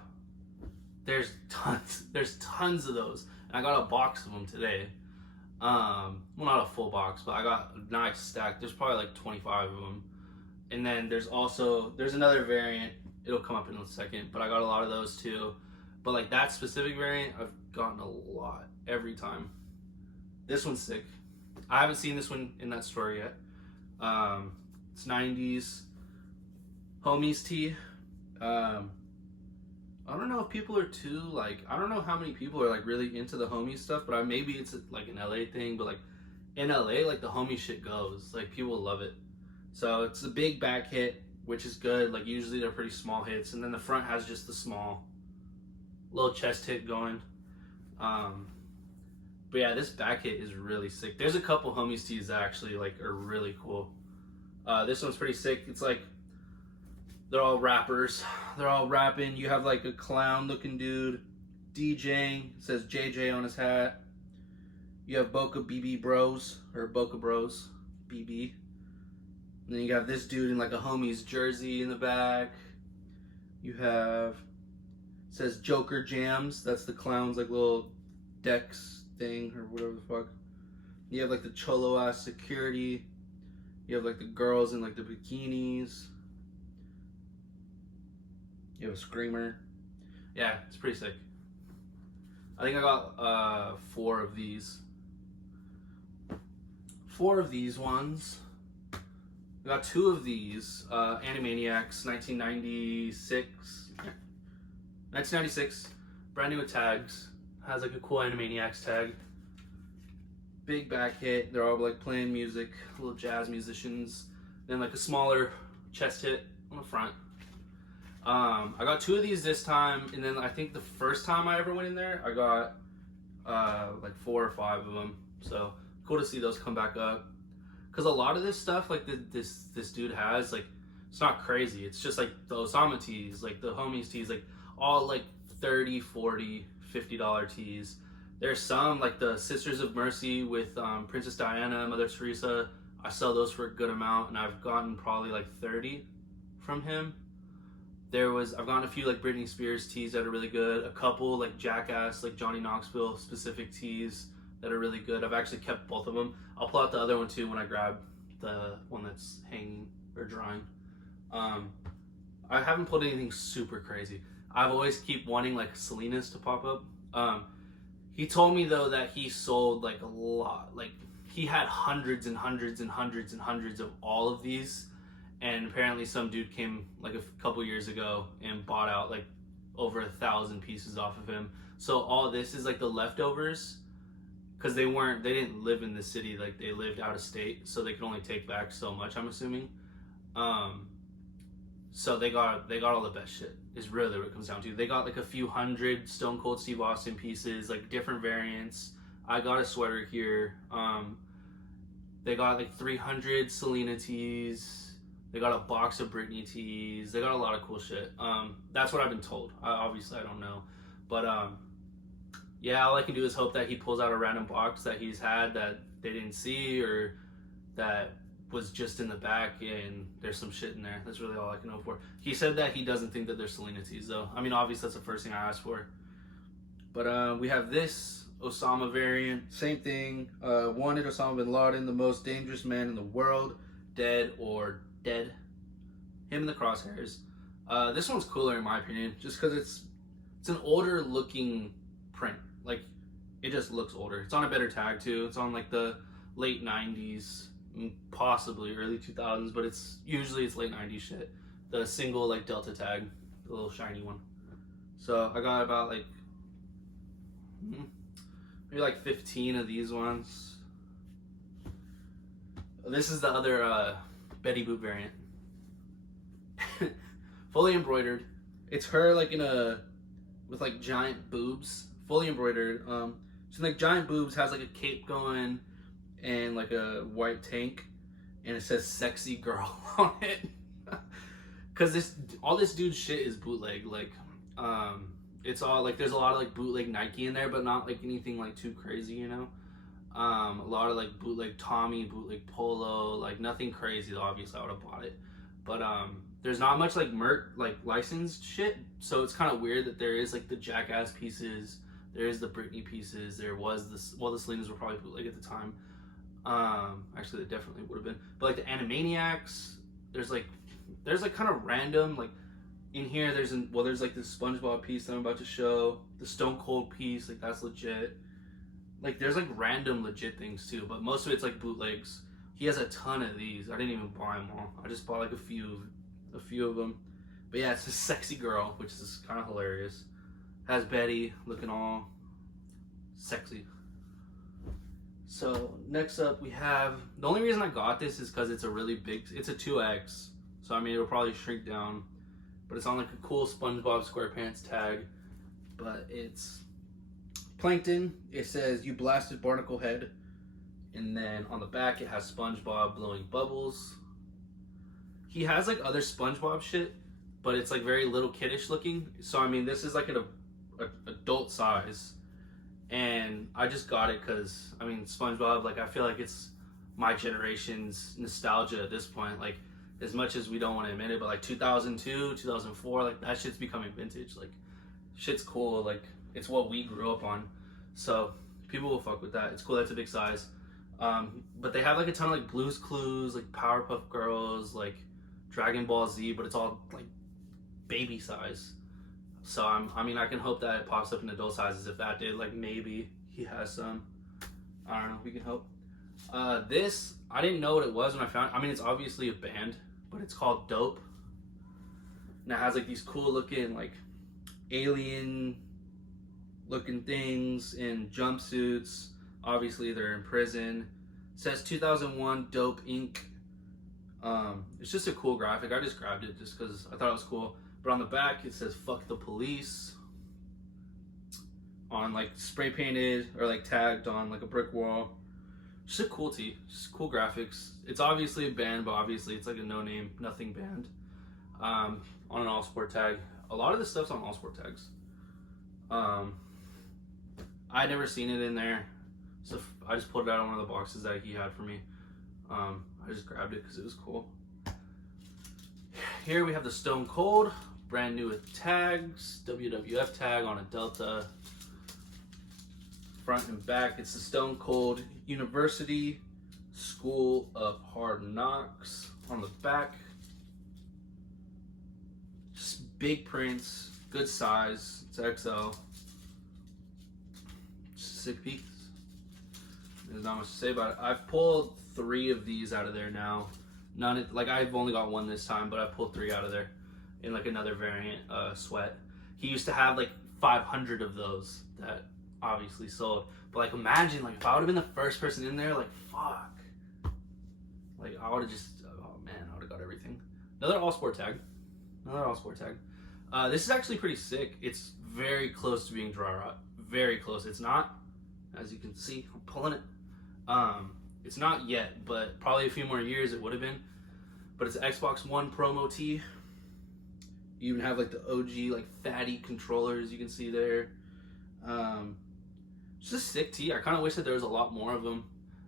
there's tons of those. And I got a box of them today. Well, not a full box, but I got a nice stack. There's probably like 25 of them. And then there's another variant. It'll come up in a second, but I got a lot of those too. But like that specific variant, I've gotten a lot every time. This one's sick. I haven't seen this one in that store yet. It's 90s homies tee. I don't know if people are too like, I don't know how many people are like really into the homie stuff, but maybe it's like an LA thing, but like in LA, like the homie shit goes, like people love it. So it's a big back hit, which is good. Like usually they're pretty small hits, and then the front has just the small little chest hit going. But yeah, this back hit is really sick. There's a couple homies tees that actually like are really cool. This one's pretty sick. It's like they're all rappers. They're all rapping. You have like a clown looking dude DJing. It says JJ on his hat. You have Boca BB Bros, or Boca Bros BB. And then you got this dude in like a homie's jersey in the back. You have, it says Joker Jams. That's the clown's like little Dex thing or whatever the fuck. You have like the cholo ass security. You have like the girls in like the bikinis. You have a screamer. Yeah, it's pretty sick. I think I got 4 of these. 4 of these ones. I got 2 of these. Animaniacs 1996. Brand new with tags. Has like a cool Animaniacs tag. Big back hit. They're all like playing music, little jazz musicians. Then like a smaller chest hit on the front. I got 2 of these this time, and then I think the first time I ever went in there, I got like 4 or 5 of them. So cool to see those come back up. Cause a lot of this stuff, like this dude has, like it's not crazy. It's just like the Osama tees, like the homies tees, like all like $30, $40, $50 tees. There's some like the Sisters of Mercy with Princess Diana, Mother Teresa. I sell those for a good amount, and I've gotten probably like 30 from him. I've gotten a few like Britney Spears tees that are really good. A couple like Jackass, like Johnny Knoxville specific tees that are really good. I've actually kept both of them. I'll pull out the other one too when I grab the one that's hanging or drying. I haven't pulled anything super crazy. I've always keep wanting like Selena's to pop up. He told me though that he sold like a lot. Like he had hundreds and hundreds and hundreds and hundreds of all of these. And apparently some dude came like a couple years ago and bought out like over 1,000 pieces off of him. So all this is like the leftovers, because they didn't live in the city, like they lived out of state, so they could only take back so much, I'm assuming. So they got all the best shit, is really what it comes down to. They got like a few hundred Stone Cold Steve Austin pieces, like different variants. I got a sweater here. They got like 300 Selena tees, They got a box of Britney tees. They got a lot of cool shit. That's what I've been told. Obviously, I don't know. But, yeah, all I can do is hope that he pulls out a random box that he's had that they didn't see or that was just in the back and there's some shit in there. That's really all I can hope for. He said that he doesn't think that there's Selena tees, though. I mean, obviously, that's the first thing I asked for. But we have this Osama variant. Same thing. Wanted Osama bin Laden, the most dangerous man in the world. Dead or dead. Him in the crosshairs. This one's cooler in my opinion, just because it's an older looking print. Like, it just looks older. It's on a better tag too. It's on like the late 90s, possibly early 2000s, but it's usually late 90s shit. The single like Delta tag, the little shiny one. So I got about like maybe like 15 of these ones. This is the other Betty Boop variant. Fully embroidered. It's her like with like giant boobs. Fully embroidered. So like giant boobs, has like a cape going and like a white tank, and it says "sexy girl" on it. Cause all this dude's shit is bootleg. Like, it's all like there's a lot of like bootleg Nike in there, but not like anything like too crazy, you know. A lot of like bootleg Tommy, bootleg Polo, like nothing crazy. Obviously, I would have bought it, but there's not much like like licensed shit, so it's kind of weird that there is like the Jackass pieces, there is the Britney pieces, there was this. Well, the Selenas were probably bootleg at the time. Actually, they definitely would have been. But like the Animaniacs, there's like kind of random like in here. There's like this SpongeBob piece that I'm about to show. The Stone Cold piece, like that's legit. Like there's like random legit things too, but most of it's like bootlegs. He has a ton of these. I didn't even buy them all. I just bought like a few of them. But yeah, it's a sexy girl, which is kind of hilarious. Has Betty looking all sexy. So next up we have, the only reason I got this is because it's a really big, it's a 2X. So I mean it'll probably shrink down, but it's on like a cool SpongeBob SquarePants tag. But it's Plankton. It says "You blasted barnacle head," and then on the back it has SpongeBob blowing bubbles. He has like other SpongeBob shit, but it's like very little kiddish looking. So I mean, this is like an adult size, and I just got it because I mean SpongeBob. Like I feel like it's my generation's nostalgia at this point. Like as much as we don't want to admit it, but like 2002, 2004, like that shit's becoming vintage. Like shit's cool. Like it's what we grew up on. So people will fuck with that. It's cool. That's a big size. But they have like a ton of like Blue's Clues, like Powerpuff Girls, like Dragon Ball Z, but it's all like baby size. So I mean I can hope that it pops up in adult sizes. If that did, like maybe he has some. I don't know, we can hope. This, I didn't know what it was when I found it. I mean it's obviously a band, but it's called Dope. And it has like these cool looking like alien looking things in jumpsuits. Obviously they're in prison. It says 2001 Dope Inc. It's just a cool graphic. I just grabbed it just because I thought it was cool. But on the back it says "Fuck the police" on like spray painted or like tagged on like a brick wall. Just a cool tee. Just cool graphics. It's obviously a band, but obviously it's like a no name, nothing band. On an all sport tag. A lot of this stuff's on all sport tags. I'd never seen it in there, so I just pulled it out of one of the boxes that he had for me. I just grabbed it because it was cool. Here we have the Stone Cold, brand new with tags, WWF tag on a Delta. Front and back, it's the Stone Cold University School of Hard Knocks on the back. Just big prints, good size, it's XL. Just a sick piece. There's not much to say about it. I've pulled 3 of these out of there now. None, like I've only got one this time, but I pulled 3 out of there in like another variant, sweat. He used to have like 500 of those that obviously sold. But like imagine like if I would have been the first person in there, like fuck. Like I would have just, oh man, I would have got everything. Another all sport tag. This is actually pretty sick. It's very close to being dry rot. Very close. It's not, as you can see, I'm pulling it. It's not yet, but probably a few more years it would have been. but it's Xbox One promo tee. You even have like the OG like fatty controllers you can see there. It's just a sick tee. I kind of wish that there was a lot more of them.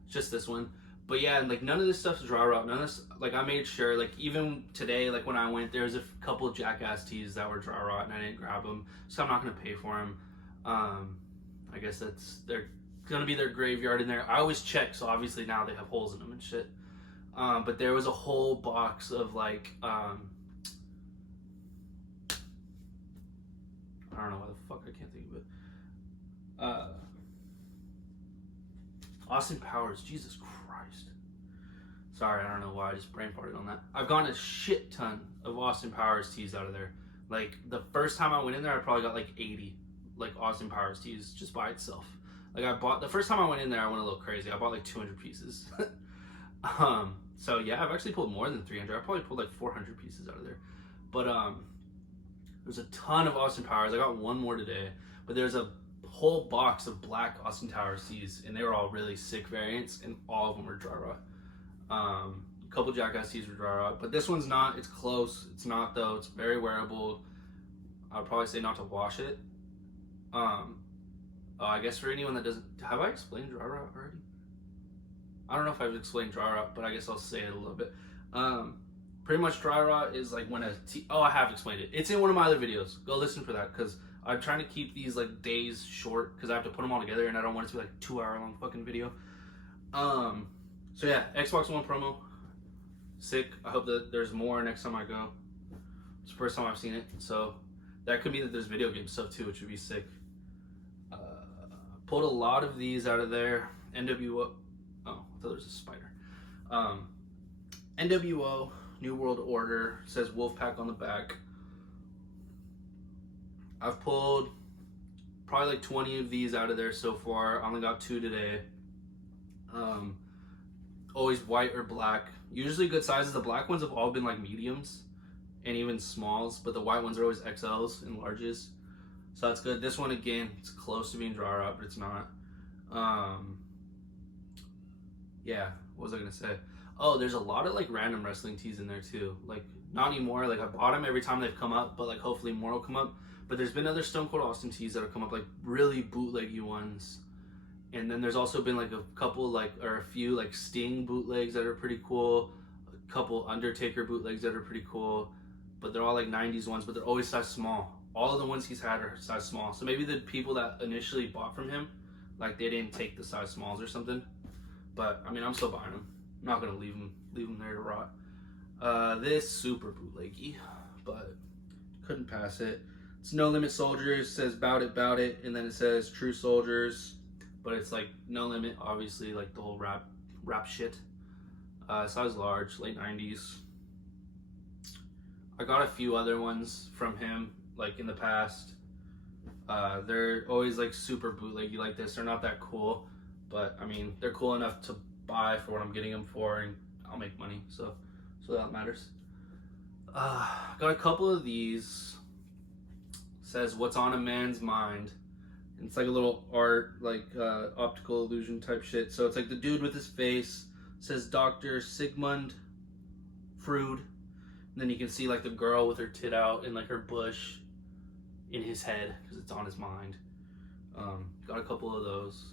Just this one. But yeah, like none of this stuff's dry rot. None of this, like I made sure, like even today, like when I went, there was a couple of Jackass tees that were dry rot and I didn't grab them. So I'm not going to pay for them. I guess they're going to be their graveyard in there. I always check, so obviously now they have holes in them and shit. But there was a whole box of like, I don't know why the fuck I can't think of it. Austin Powers, Jesus Christ. Sorry, I don't know why I just brain farted on that. I've gotten a shit ton of Austin Powers tees out of there. Like the first time I went in there, I probably got like 80 like Austin Powers tees just by itself. Like the first time I went in there, I went a little crazy. I bought like 200 pieces. So yeah, I've actually pulled more than 300. I probably pulled like 400 pieces out of there. But there's a ton of Austin Powers. I got one more today, but there's a whole box of black Austin Powers tees, and they were all really sick variants, and all of them were dry rot. A couple Jackass tees were dry rot, but this one's not. It's close. It's not though. It's very wearable. I'd probably say not to wash it. I guess for anyone that doesn't, have I explained dry rot already? I don't know if I've explained dry rot, but I guess I'll say it a little bit. Pretty much dry rot is like when a tee, I have explained it. It's in one of my other videos. Go listen for that, because I'm trying to keep these like days short because I have to put them all together and I don't want it to be like 2-hour long fucking video. So yeah, Xbox One promo, sick. I hope that there's more next time I go. It's the first time I've seen it, so that could be that there's video game stuff too, which would be sick. Pulled a lot of these out of there. NWO. Oh, I thought there was a spider. NWO New World Order, says Wolfpack on the back. I've pulled probably like 20 of these out of there so far. I only got 2 today. Always white or black. Usually good sizes. The black ones have all been like mediums and even smalls, but the white ones are always XLs and larges. So that's good. This one again, it's close to being dry rot, but it's not. Yeah, what was I gonna say? Oh, there's a lot of like random wrestling tees in there too. Like not anymore. Like I bought them every time they've come up, but like hopefully more will come up. But there's been other Stone Cold Austin tees that have come up, like really bootleggy ones. And then there's also been like a couple like, or a few like Sting bootlegs that are pretty cool. A couple Undertaker bootlegs that are pretty cool. But they're all like 90s ones, but they're always size small. All of the ones he's had are size small. So maybe the people that initially bought from him, like they didn't take the size smalls or something. But I mean, I'm still buying them. I'm not gonna leave them there to rot. This super bootleggy, but couldn't pass it. It's No Limit Soldiers, says bout it, and then it says True Soldiers, but it's like No Limit, obviously, like the whole rap shit. Size large, late 90s. I got a few other ones from him, like in the past. They're always like super bootleggy like this. They're not that cool, but I mean, they're cool enough to buy for what I'm getting them for, and I'll make money, so that matters. Got a couple of these. Says what's on a man's mind. And it's like a little art, like optical illusion type shit. So it's like the dude with his face. Says Dr. Sigmund Freud. And then you can see like the girl with her tit out and like her bush in his head because it's on his mind. Got a couple of those.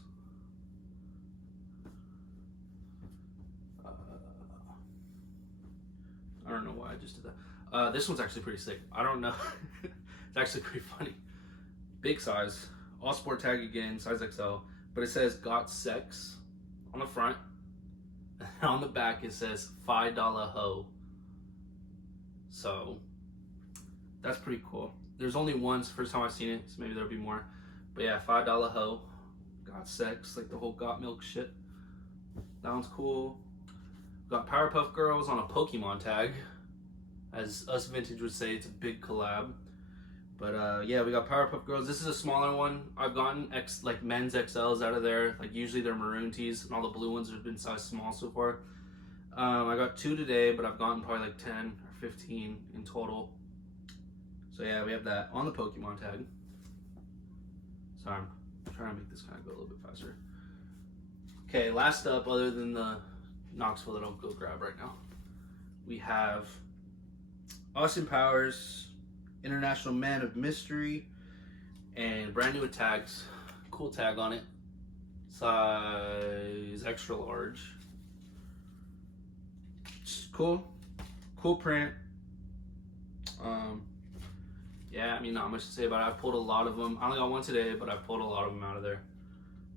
I don't know why I just did that. This one's actually pretty sick. I don't know. It's actually pretty funny. Big size. All sport tag again, size XL. But it says got sex on the front. And on the back it says $5 hoe. So that's pretty cool. There's only one, first time I've seen it, so maybe there'll be more. But yeah, $5 hoe. Got sex, like the whole got milk shit. That one's cool. Got Powerpuff Girls on a Pokemon tag. As us vintage would say, it's a big collab. But yeah, we got Powerpuff Girls. This is a smaller one. I've gotten like men's XLs out of there. Like usually they're maroon tees, and all the blue ones have been size small so far. I got 2 today, but I've gotten probably like 10 or 15 in total. So yeah, we have that on the Pokemon tag. Sorry, I'm trying to make this kind of go a little bit faster. Okay, last up, other than the Knoxville that I'll go grab right now. We have Austin Powers, International Man of Mystery, and brand new with tags. Cool tag on it. Size extra large. Just cool print. Yeah, I mean, not much to say about it. I've pulled a lot of them. I only got one today, but I've pulled a lot of them out of there.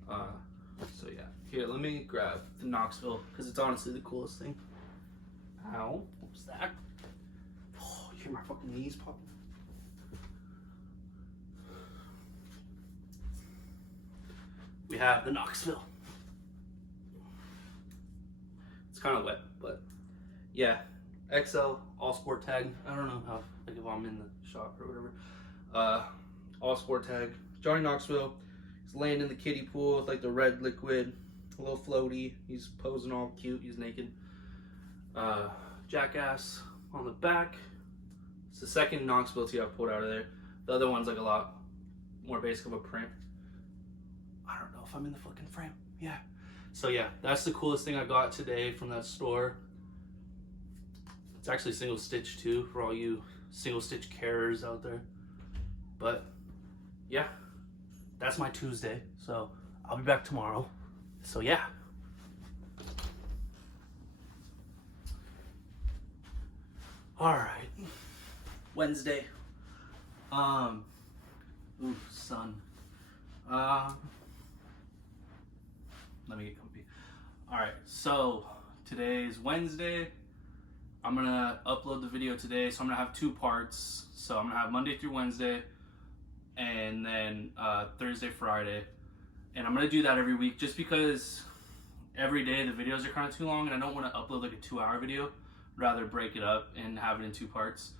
So yeah, here, let me grab the Knoxville, because it's honestly the coolest thing. Ow, what was that? Oh, you hear my fucking knees popping? We have the Knoxville. It's kind of wet, but yeah, XL, all sport tag. I don't know how, like if I'm in the shop or whatever. All sport tag. Johnny Knoxville. He's laying in the kiddie pool with like the red liquid, a little floaty. He's posing all cute. He's naked. Jackass on the back. It's the second Knoxville tee I've pulled out of there. The other one's like a lot more basic of a print. I don't know if I'm in the fucking frame. Yeah. So yeah, that's the coolest thing I got today from that store. It's actually single stitch too, for all you single stitch carers out there. But yeah, that's my Tuesday. So I'll be back tomorrow. So yeah. All right. Wednesday. Ooh, sun. Let me get comfy. All right, so today's Wednesday. I'm gonna upload the video today, so I'm gonna have 2 parts. So I'm gonna have Monday through Wednesday, and then Thursday, Friday. And I'm gonna do that every week, just because every day the videos are kind of too long, and I don't want to upload like a 2-hour video. Rather break it up and have it in 2 parts.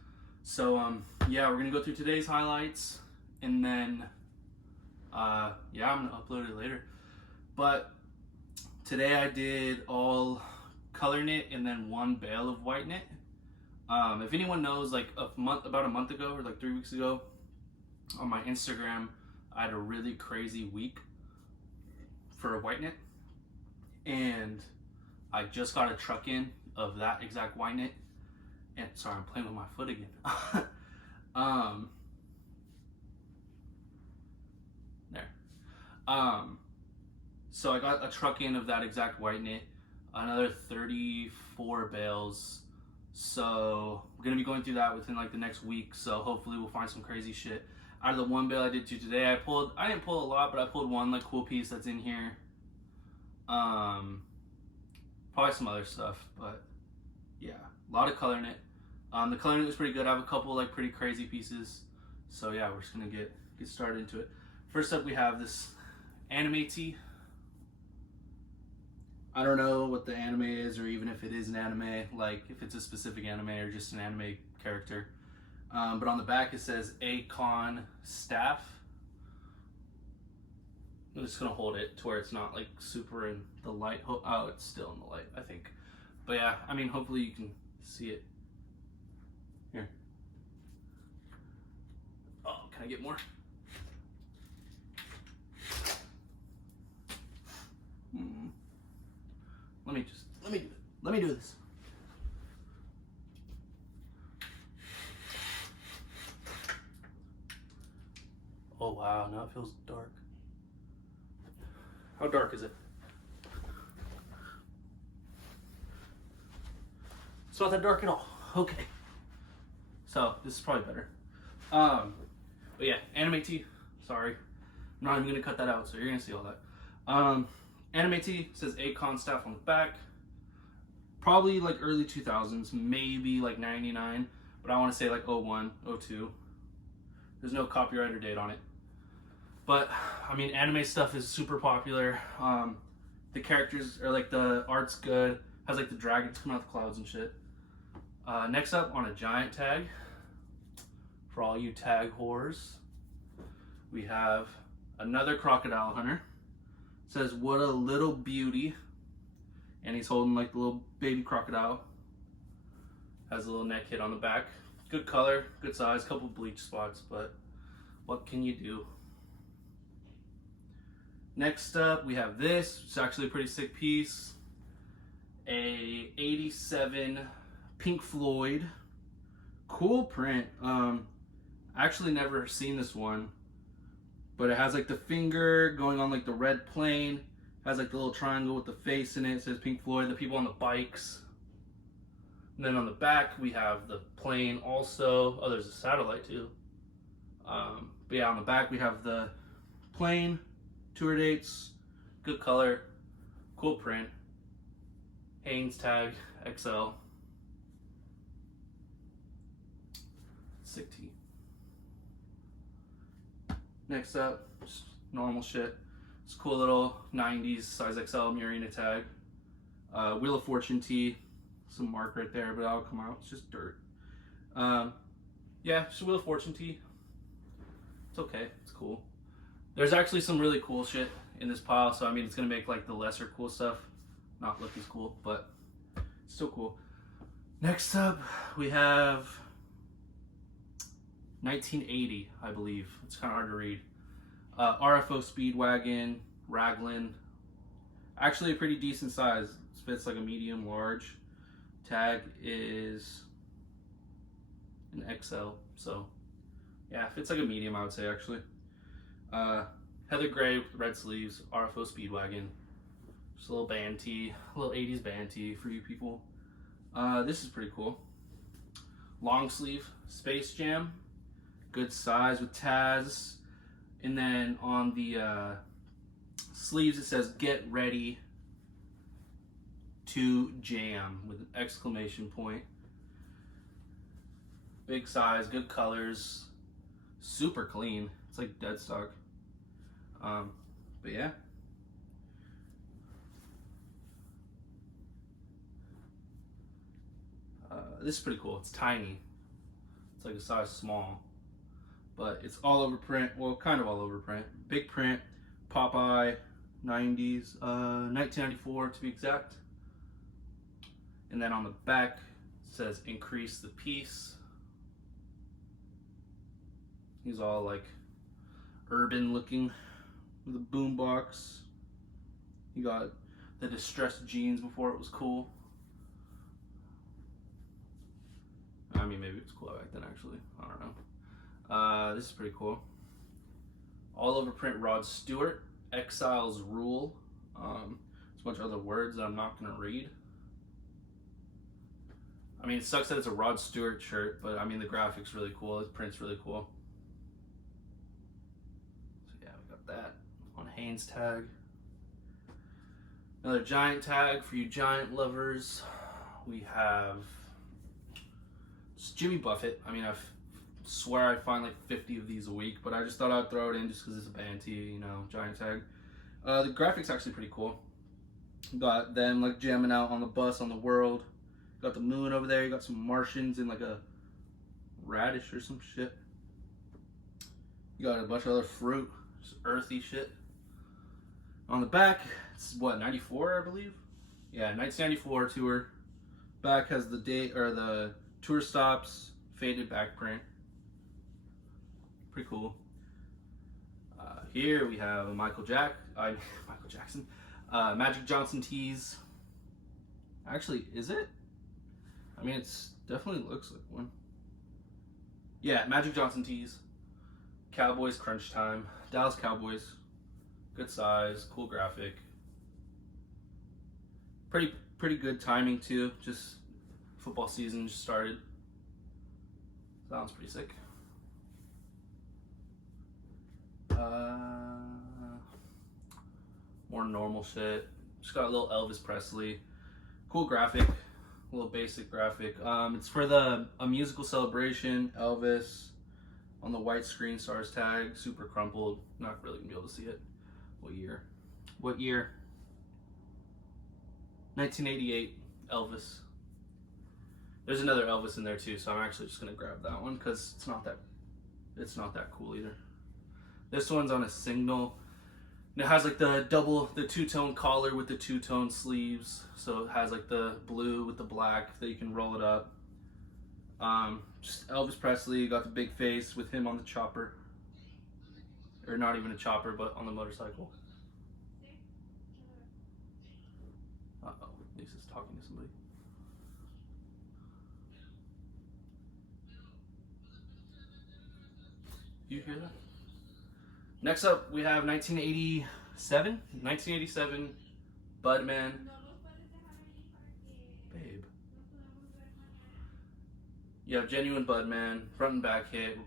So yeah, we're gonna go through today's highlights, and then yeah, I'm gonna upload it later. But today I did all color knit and then 1 bale of white knit. If anyone knows, like about a month ago or like 3 weeks ago, on my Instagram, I had a really crazy week for a white knit, and I just got a truck in of that exact white knit. And sorry, I'm playing with my foot again. There. So I got a truck in of that exact white knit, another 34 bales. So I'm gonna be going through that within like the next week. So hopefully we'll find some crazy shit. Out of the 1 bale I did today, I didn't pull a lot, but I pulled 1 like cool piece that's in here. Probably some other stuff, but yeah, a lot of color knit. The color knit was pretty good. I have a couple like pretty crazy pieces. So yeah, we're just gonna get started into it. First up, we have this anime tee. I don't know what the anime is, or even if it is an anime, like if it's a specific anime or just an anime character. But on the back it says Akon Staff. I'm just gonna hold it to where it's not like super in the light. Oh, it's still in the light, I think. But yeah, I mean, hopefully you can see it. Here. Oh, can I get more? Let me do this. Oh wow, now it feels dark. How dark is it? It's not that dark at all. Okay. So this is probably better. But yeah, anime tee. Sorry, I'm not even gonna cut that out, so you're gonna see all that. Anime tee says Akon Staff on the back. Probably like early 2000s, maybe like 99, but I want to say like 01, 02. There's no copyright or date on it. But I mean, anime stuff is super popular. The characters are like, the art's good. Has like the dragons coming out the clouds and shit. Next up, on a giant tag, for all you tag whores, we have another Crocodile hunter. It says, "What a little beauty." And he's holding like the little baby crocodile. Has a little neck hit on the back. Good color, good size, couple bleach spots, but what can you do? Next up, we have this. It's actually a pretty sick piece. A 87 Pink Floyd. Cool print. Actually never seen this one, but it has like the finger going on like the red plane. Has like the little triangle with the face in it. It says Pink Floyd. The people on the bikes. And then on the back we have the plane also. Oh, there's a satellite too. But yeah, on the back we have the plane, tour dates, good color, cool print, Hanes tag, XL. Sick tee. Next up, just normal shit. It's a cool little 90s size XL Murina tag. Wheel of Fortune tee. Some mark right there, but that'll come out. It's just dirt. Yeah, just a Wheel of Fortune tee. It's okay. It's cool. There's actually some really cool shit in this pile, so I mean, it's gonna make like the lesser cool stuff not look as cool, but still cool. Next up, we have 1980, I believe. It's kind of hard to read. RFO Speedwagon, Raglan. Actually a pretty decent size. It fits like a medium large. Tag is an XL, so yeah, fits like a medium, I would say actually. Heather gray with red sleeves, RFO Speedwagon. Just a little band tee, a little 80s band tee for you people. This is pretty cool. Long sleeve, Space Jam. Good size with Taz. And then on the sleeves it says "Get ready to jam" with an exclamation point. Big size, good colors, super clean. It's like Deadstock. But yeah. This is pretty cool. It's tiny. It's like a size small. But it's all over print. Well, kind of all over print. Big print. Popeye. 90s. 1994 to be exact. And then on the back it says "Increase the Peace." He's all like urban looking with a boombox. He got the distressed jeans before it was cool. I mean, maybe it was cool back then actually. I don't know. This is pretty cool. All over print Rod Stewart. Exiles Rule. There's a bunch of other words that I'm not going to read. I mean, it sucks that it's a Rod Stewart shirt, but I mean, the graphic's really cool. The print's really cool. So yeah, we got that on Hanes tag. Another Giant tag for you Giant lovers. We have Jimmy Buffett. I mean, I swear I find like 50 of these a week, but I just thought I'd throw it in just because it's a band tee, you know, Giant tag. The graphics actually pretty cool. Got them like jamming out on the bus on the world. Got the moon over there. You got some Martians in like a radish or some shit. You got a bunch of other fruit, just earthy shit. On the back, it's what, 94 I believe? Yeah, 1994 tour. Back has the date or the tour stops, faded back print. Pretty cool. Here we have a Michael Jackson, Magic Johnson tees. Actually, is it? I mean, it's definitely looks like one. Yeah, Magic Johnson tees. Cowboys Crunch Time. Dallas Cowboys. Good size, cool graphic. Pretty good timing too. Just football season just started. Sounds pretty sick. More normal shit. Just got a little Elvis Presley. Cool graphic. A little basic graphic. It's for a musical celebration. Elvis on the white screen stars tag. Super crumpled. Not really gonna be able to see it. What year? What year? 1988. Elvis. There's another Elvis in there too, so I'm actually just gonna grab that one because it's not that cool either. This one's on a Signal. And it has like the two-tone collar with the two-tone sleeves. So it has like the blue with the black that you can roll it up. Just Elvis Presley, got the big face with him on the chopper. Or not even a chopper, but on the motorcycle. Uh-oh, Lisa's talking to somebody. You hear that? Next up, we have 1987 Budman. Babe. You have genuine Budman, front and back hit,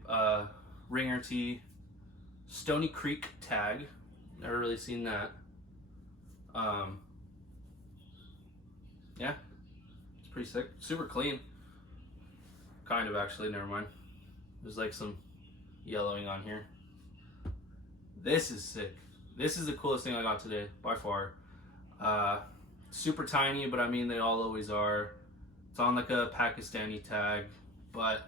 ringer tee, Stony Creek tag. Never really seen that. Yeah, it's pretty sick. Super clean. Kind of, actually, never mind. There's like some yellowing on here. This is sick. This is the coolest thing I got today, by far. Super tiny, but I mean, they all always are. It's on like a Pakistani tag, but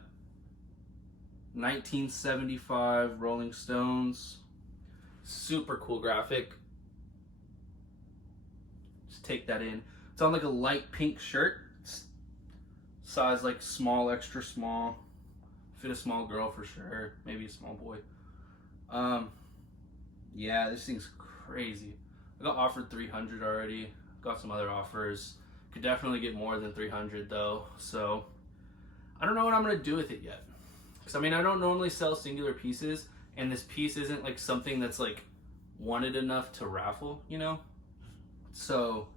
1975 Rolling Stones. Super cool graphic. Just take that in. It's on like a light pink shirt. It's size like small, extra small. Fit a small girl for sure. Maybe a small boy. Yeah, this thing's crazy. I got offered 300 already. Got some other offers. Could definitely get more than 300 though. So I don't know what I'm gonna do with it yet. Cause I mean, I don't normally sell singular pieces, and this piece isn't like something that's like wanted enough to raffle, you know? So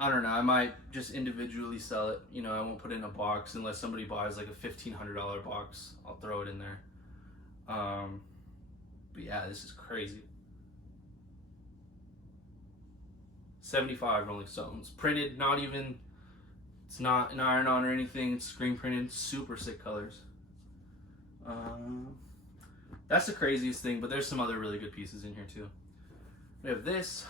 I don't know. I might just individually sell it. You know, I won't put it in a box unless somebody buys like a $1,500 box. I'll throw it in there. But yeah, this is crazy. 75 Rolling Stones. Printed, not even, it's not an iron-on or anything. It's screen printed. Super sick colors. That's the craziest thing, but there's some other really good pieces in here too. We have this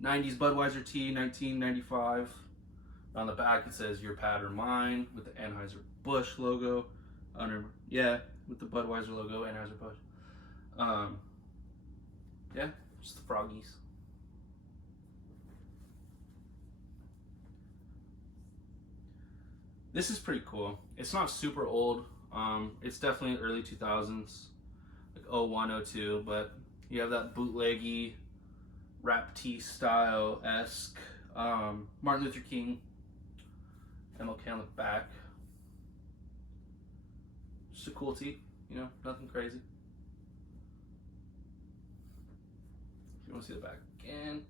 90s Budweiser tee, 1995. On the back it says your pad or mine with the Anheuser-Busch logo. Yeah, with the Budweiser logo, Anheuser-Busch. Yeah, just the froggies. This is pretty cool. It's not super old. It's definitely early 2000s, like 01, 02, but you have that bootleggy rap tee style-esque Martin Luther King MLK on the back. Just a cool tee, you know, nothing crazy. If you want to see the back again.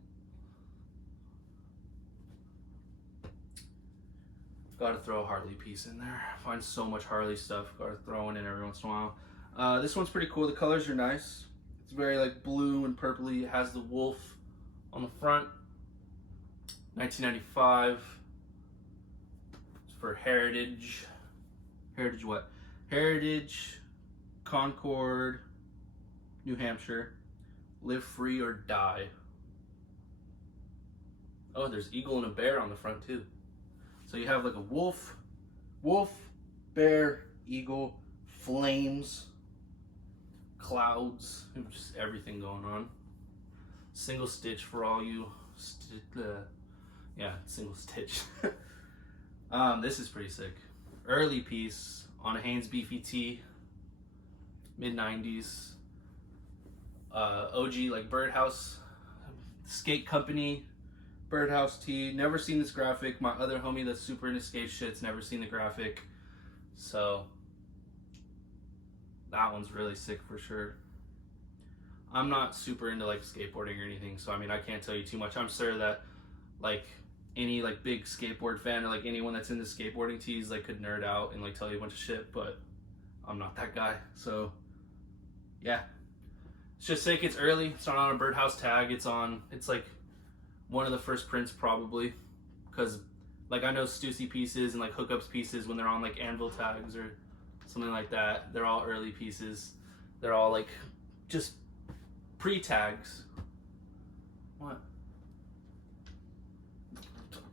Gotta throw a Harley piece in there. I find so much Harley stuff. Gotta throw it in every once in a while. This one's pretty cool. The colors are nice. It's very like blue and purpley. It has the wolf on the front. 1995. It's for Heritage. Heritage what? Heritage, Concord, New Hampshire. Live free or die. Oh, there's eagle and a bear on the front too. So you have like a wolf, bear, eagle, flames, clouds, just everything going on. Single stitch for all you, yeah, single stitch. This is pretty sick. Early piece on a Hanes beefy tee, mid-90s. OG like Birdhouse skate company. Birdhouse tee. Never seen this graphic. My other homie that's super into skate shit's never seen the graphic. So that one's really sick for sure. I'm not super into like skateboarding or anything, so I mean I can't tell you too much. I'm sure that like any like big skateboard fan or like anyone that's into skateboarding tees like could nerd out and like tell you a bunch of shit, but I'm not that guy. So yeah. It's just sick. It's early. It's not on a Birdhouse tag. It's like one of the first prints probably, because like I know Stussy pieces and like hookups pieces when they're on like anvil tags or something like that, they're all early pieces. They're all like just pre-tags. What?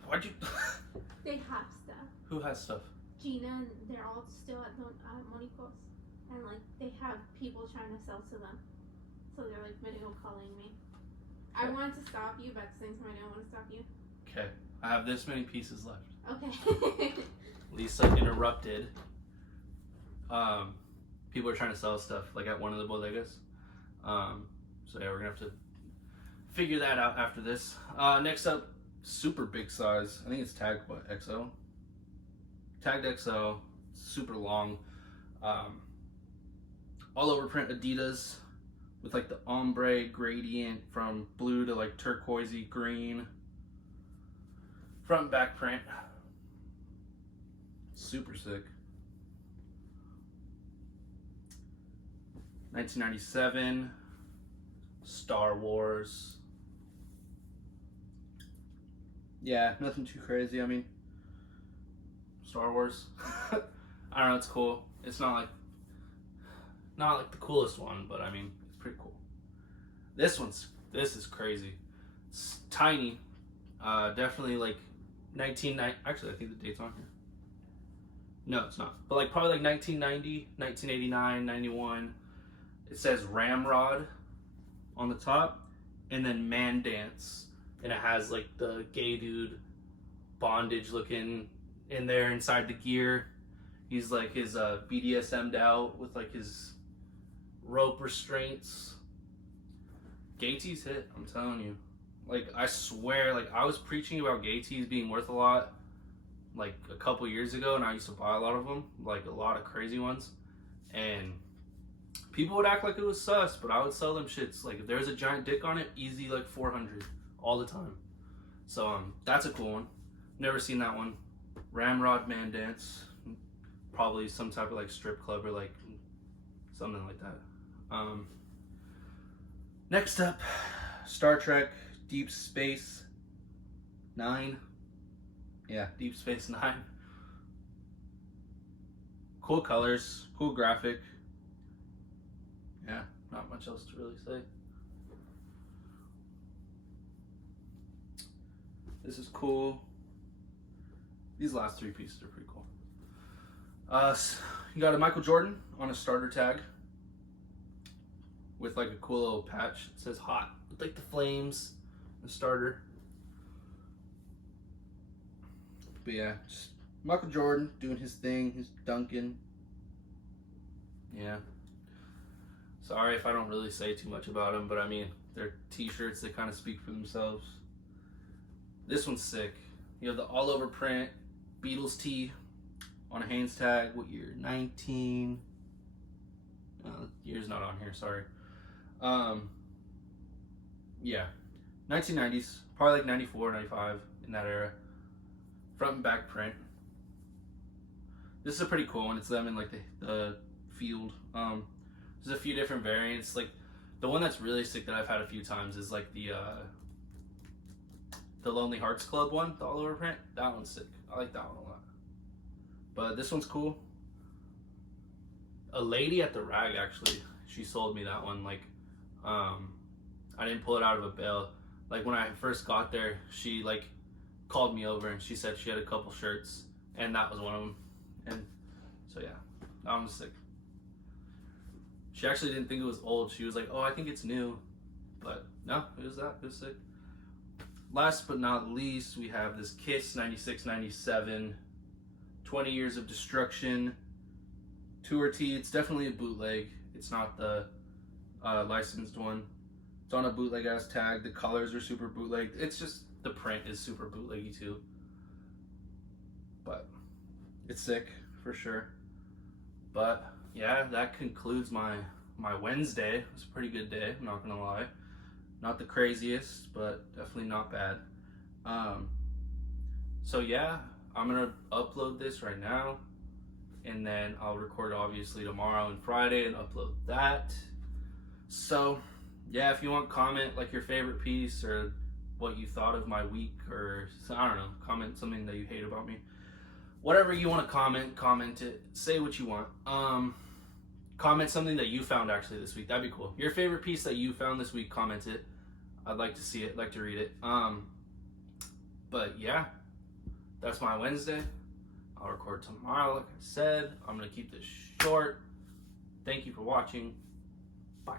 Why'd you? They have stuff. Who has stuff? Gina, and they're all still at the Monico's, and like they have people trying to sell to them, so they're like video calling me. I wanted to stop you, but at the same time I don't want to stop you. Okay, I have this many pieces left. Okay. Lisa interrupted. People are trying to sell stuff like at one of the bodegas. So yeah, we're gonna have to figure that out after this. Next up, super big size. I think it's tagged what, XL? Tagged XL. Super long. all over print Adidas with like the ombre gradient from blue to like turquoisey green. Front and back print. Super sick. 1997. Star Wars. Yeah, nothing too crazy. I mean, Star Wars. I don't know, it's cool. It's not like the coolest one, but I mean, it's pretty cool. This is crazy. It's tiny. Definitely like 1990. Actually, I think the date's on here. No, it's not. But like probably like 1990, 1989, 91. It says Ramrod on the top, and then Man Dance, and it has like the gay dude bondage looking in there inside the gear. He's like his BDSM'd out with like his rope restraints. Gay tees hit, I'm telling you. Like, I swear, like, I was preaching about gay tees being worth a lot like a couple years ago, and I used to buy a lot of them, like a lot of crazy ones, and people would act like it was sus, but I would sell them shits. Like, if there was a giant dick on it, easy like 400 all the time. So that's a cool one. Never seen that one. Ramrod Man Dance, probably some type of like strip club or like something like that. Next up, Star Trek Deep Space Nine. Yeah, Deep Space Nine. Cool colors, cool graphic. Yeah, not much else to really say. This is cool. These last three pieces are pretty cool. You got a Michael Jordan on a starter tag with like a cool little patch. It says hot with like the flames, the starter. But yeah, just Michael Jordan doing his thing, his dunking. Yeah. Sorry if I don't really say too much about them, but I mean, they're t-shirts, they kind of speak for themselves. This one's sick. You have the all over print Beatles tee on a Hanes tag. What year? 19. Year's not on here, sorry. Yeah. 1990s. Probably like 94, 95, in that era. Front and back print. This is a pretty cool one. It's them in like the field. There's a few different variants. Like the one that's really sick that I've had a few times is like the Lonely Hearts Club one, the all over print. That one's sick. I like that one a lot. But this one's cool. A lady at the Rag, actually, she sold me that one. Like, I didn't pull it out of a bale. Like when I first got there, she like called me over and she said she had a couple shirts, and that was one of them. And so yeah, that one was sick. She actually didn't think it was old. She was like, "Oh, I think it's new," but no, it was that. It was sick. Last but not least, we have this Kiss 96-97 20 Years of Destruction tour tee. It's definitely a bootleg. It's not the licensed one. It's on a bootleg ass tag. The colors are super bootleg. It's just the print is super bootleggy too. But it's sick for sure. But yeah, that concludes my Wednesday. It was a pretty good day, I'm not gonna lie. Not the craziest, but definitely not bad. So yeah, I'm gonna upload this right now, and then I'll record obviously tomorrow and Friday and upload that. So yeah, if you want, comment like your favorite piece or what you thought of my week, or I don't know, comment something that you hate about me. Whatever you want to comment it. Say what you want. Comment something that you found actually this week. That'd be cool. Your favorite piece that you found this week, comment it. I'd like to see it, like to read it. But yeah, that's my Wednesday. I'll record tomorrow, like I said. I'm gonna keep this short. Thank you for watching. Bye.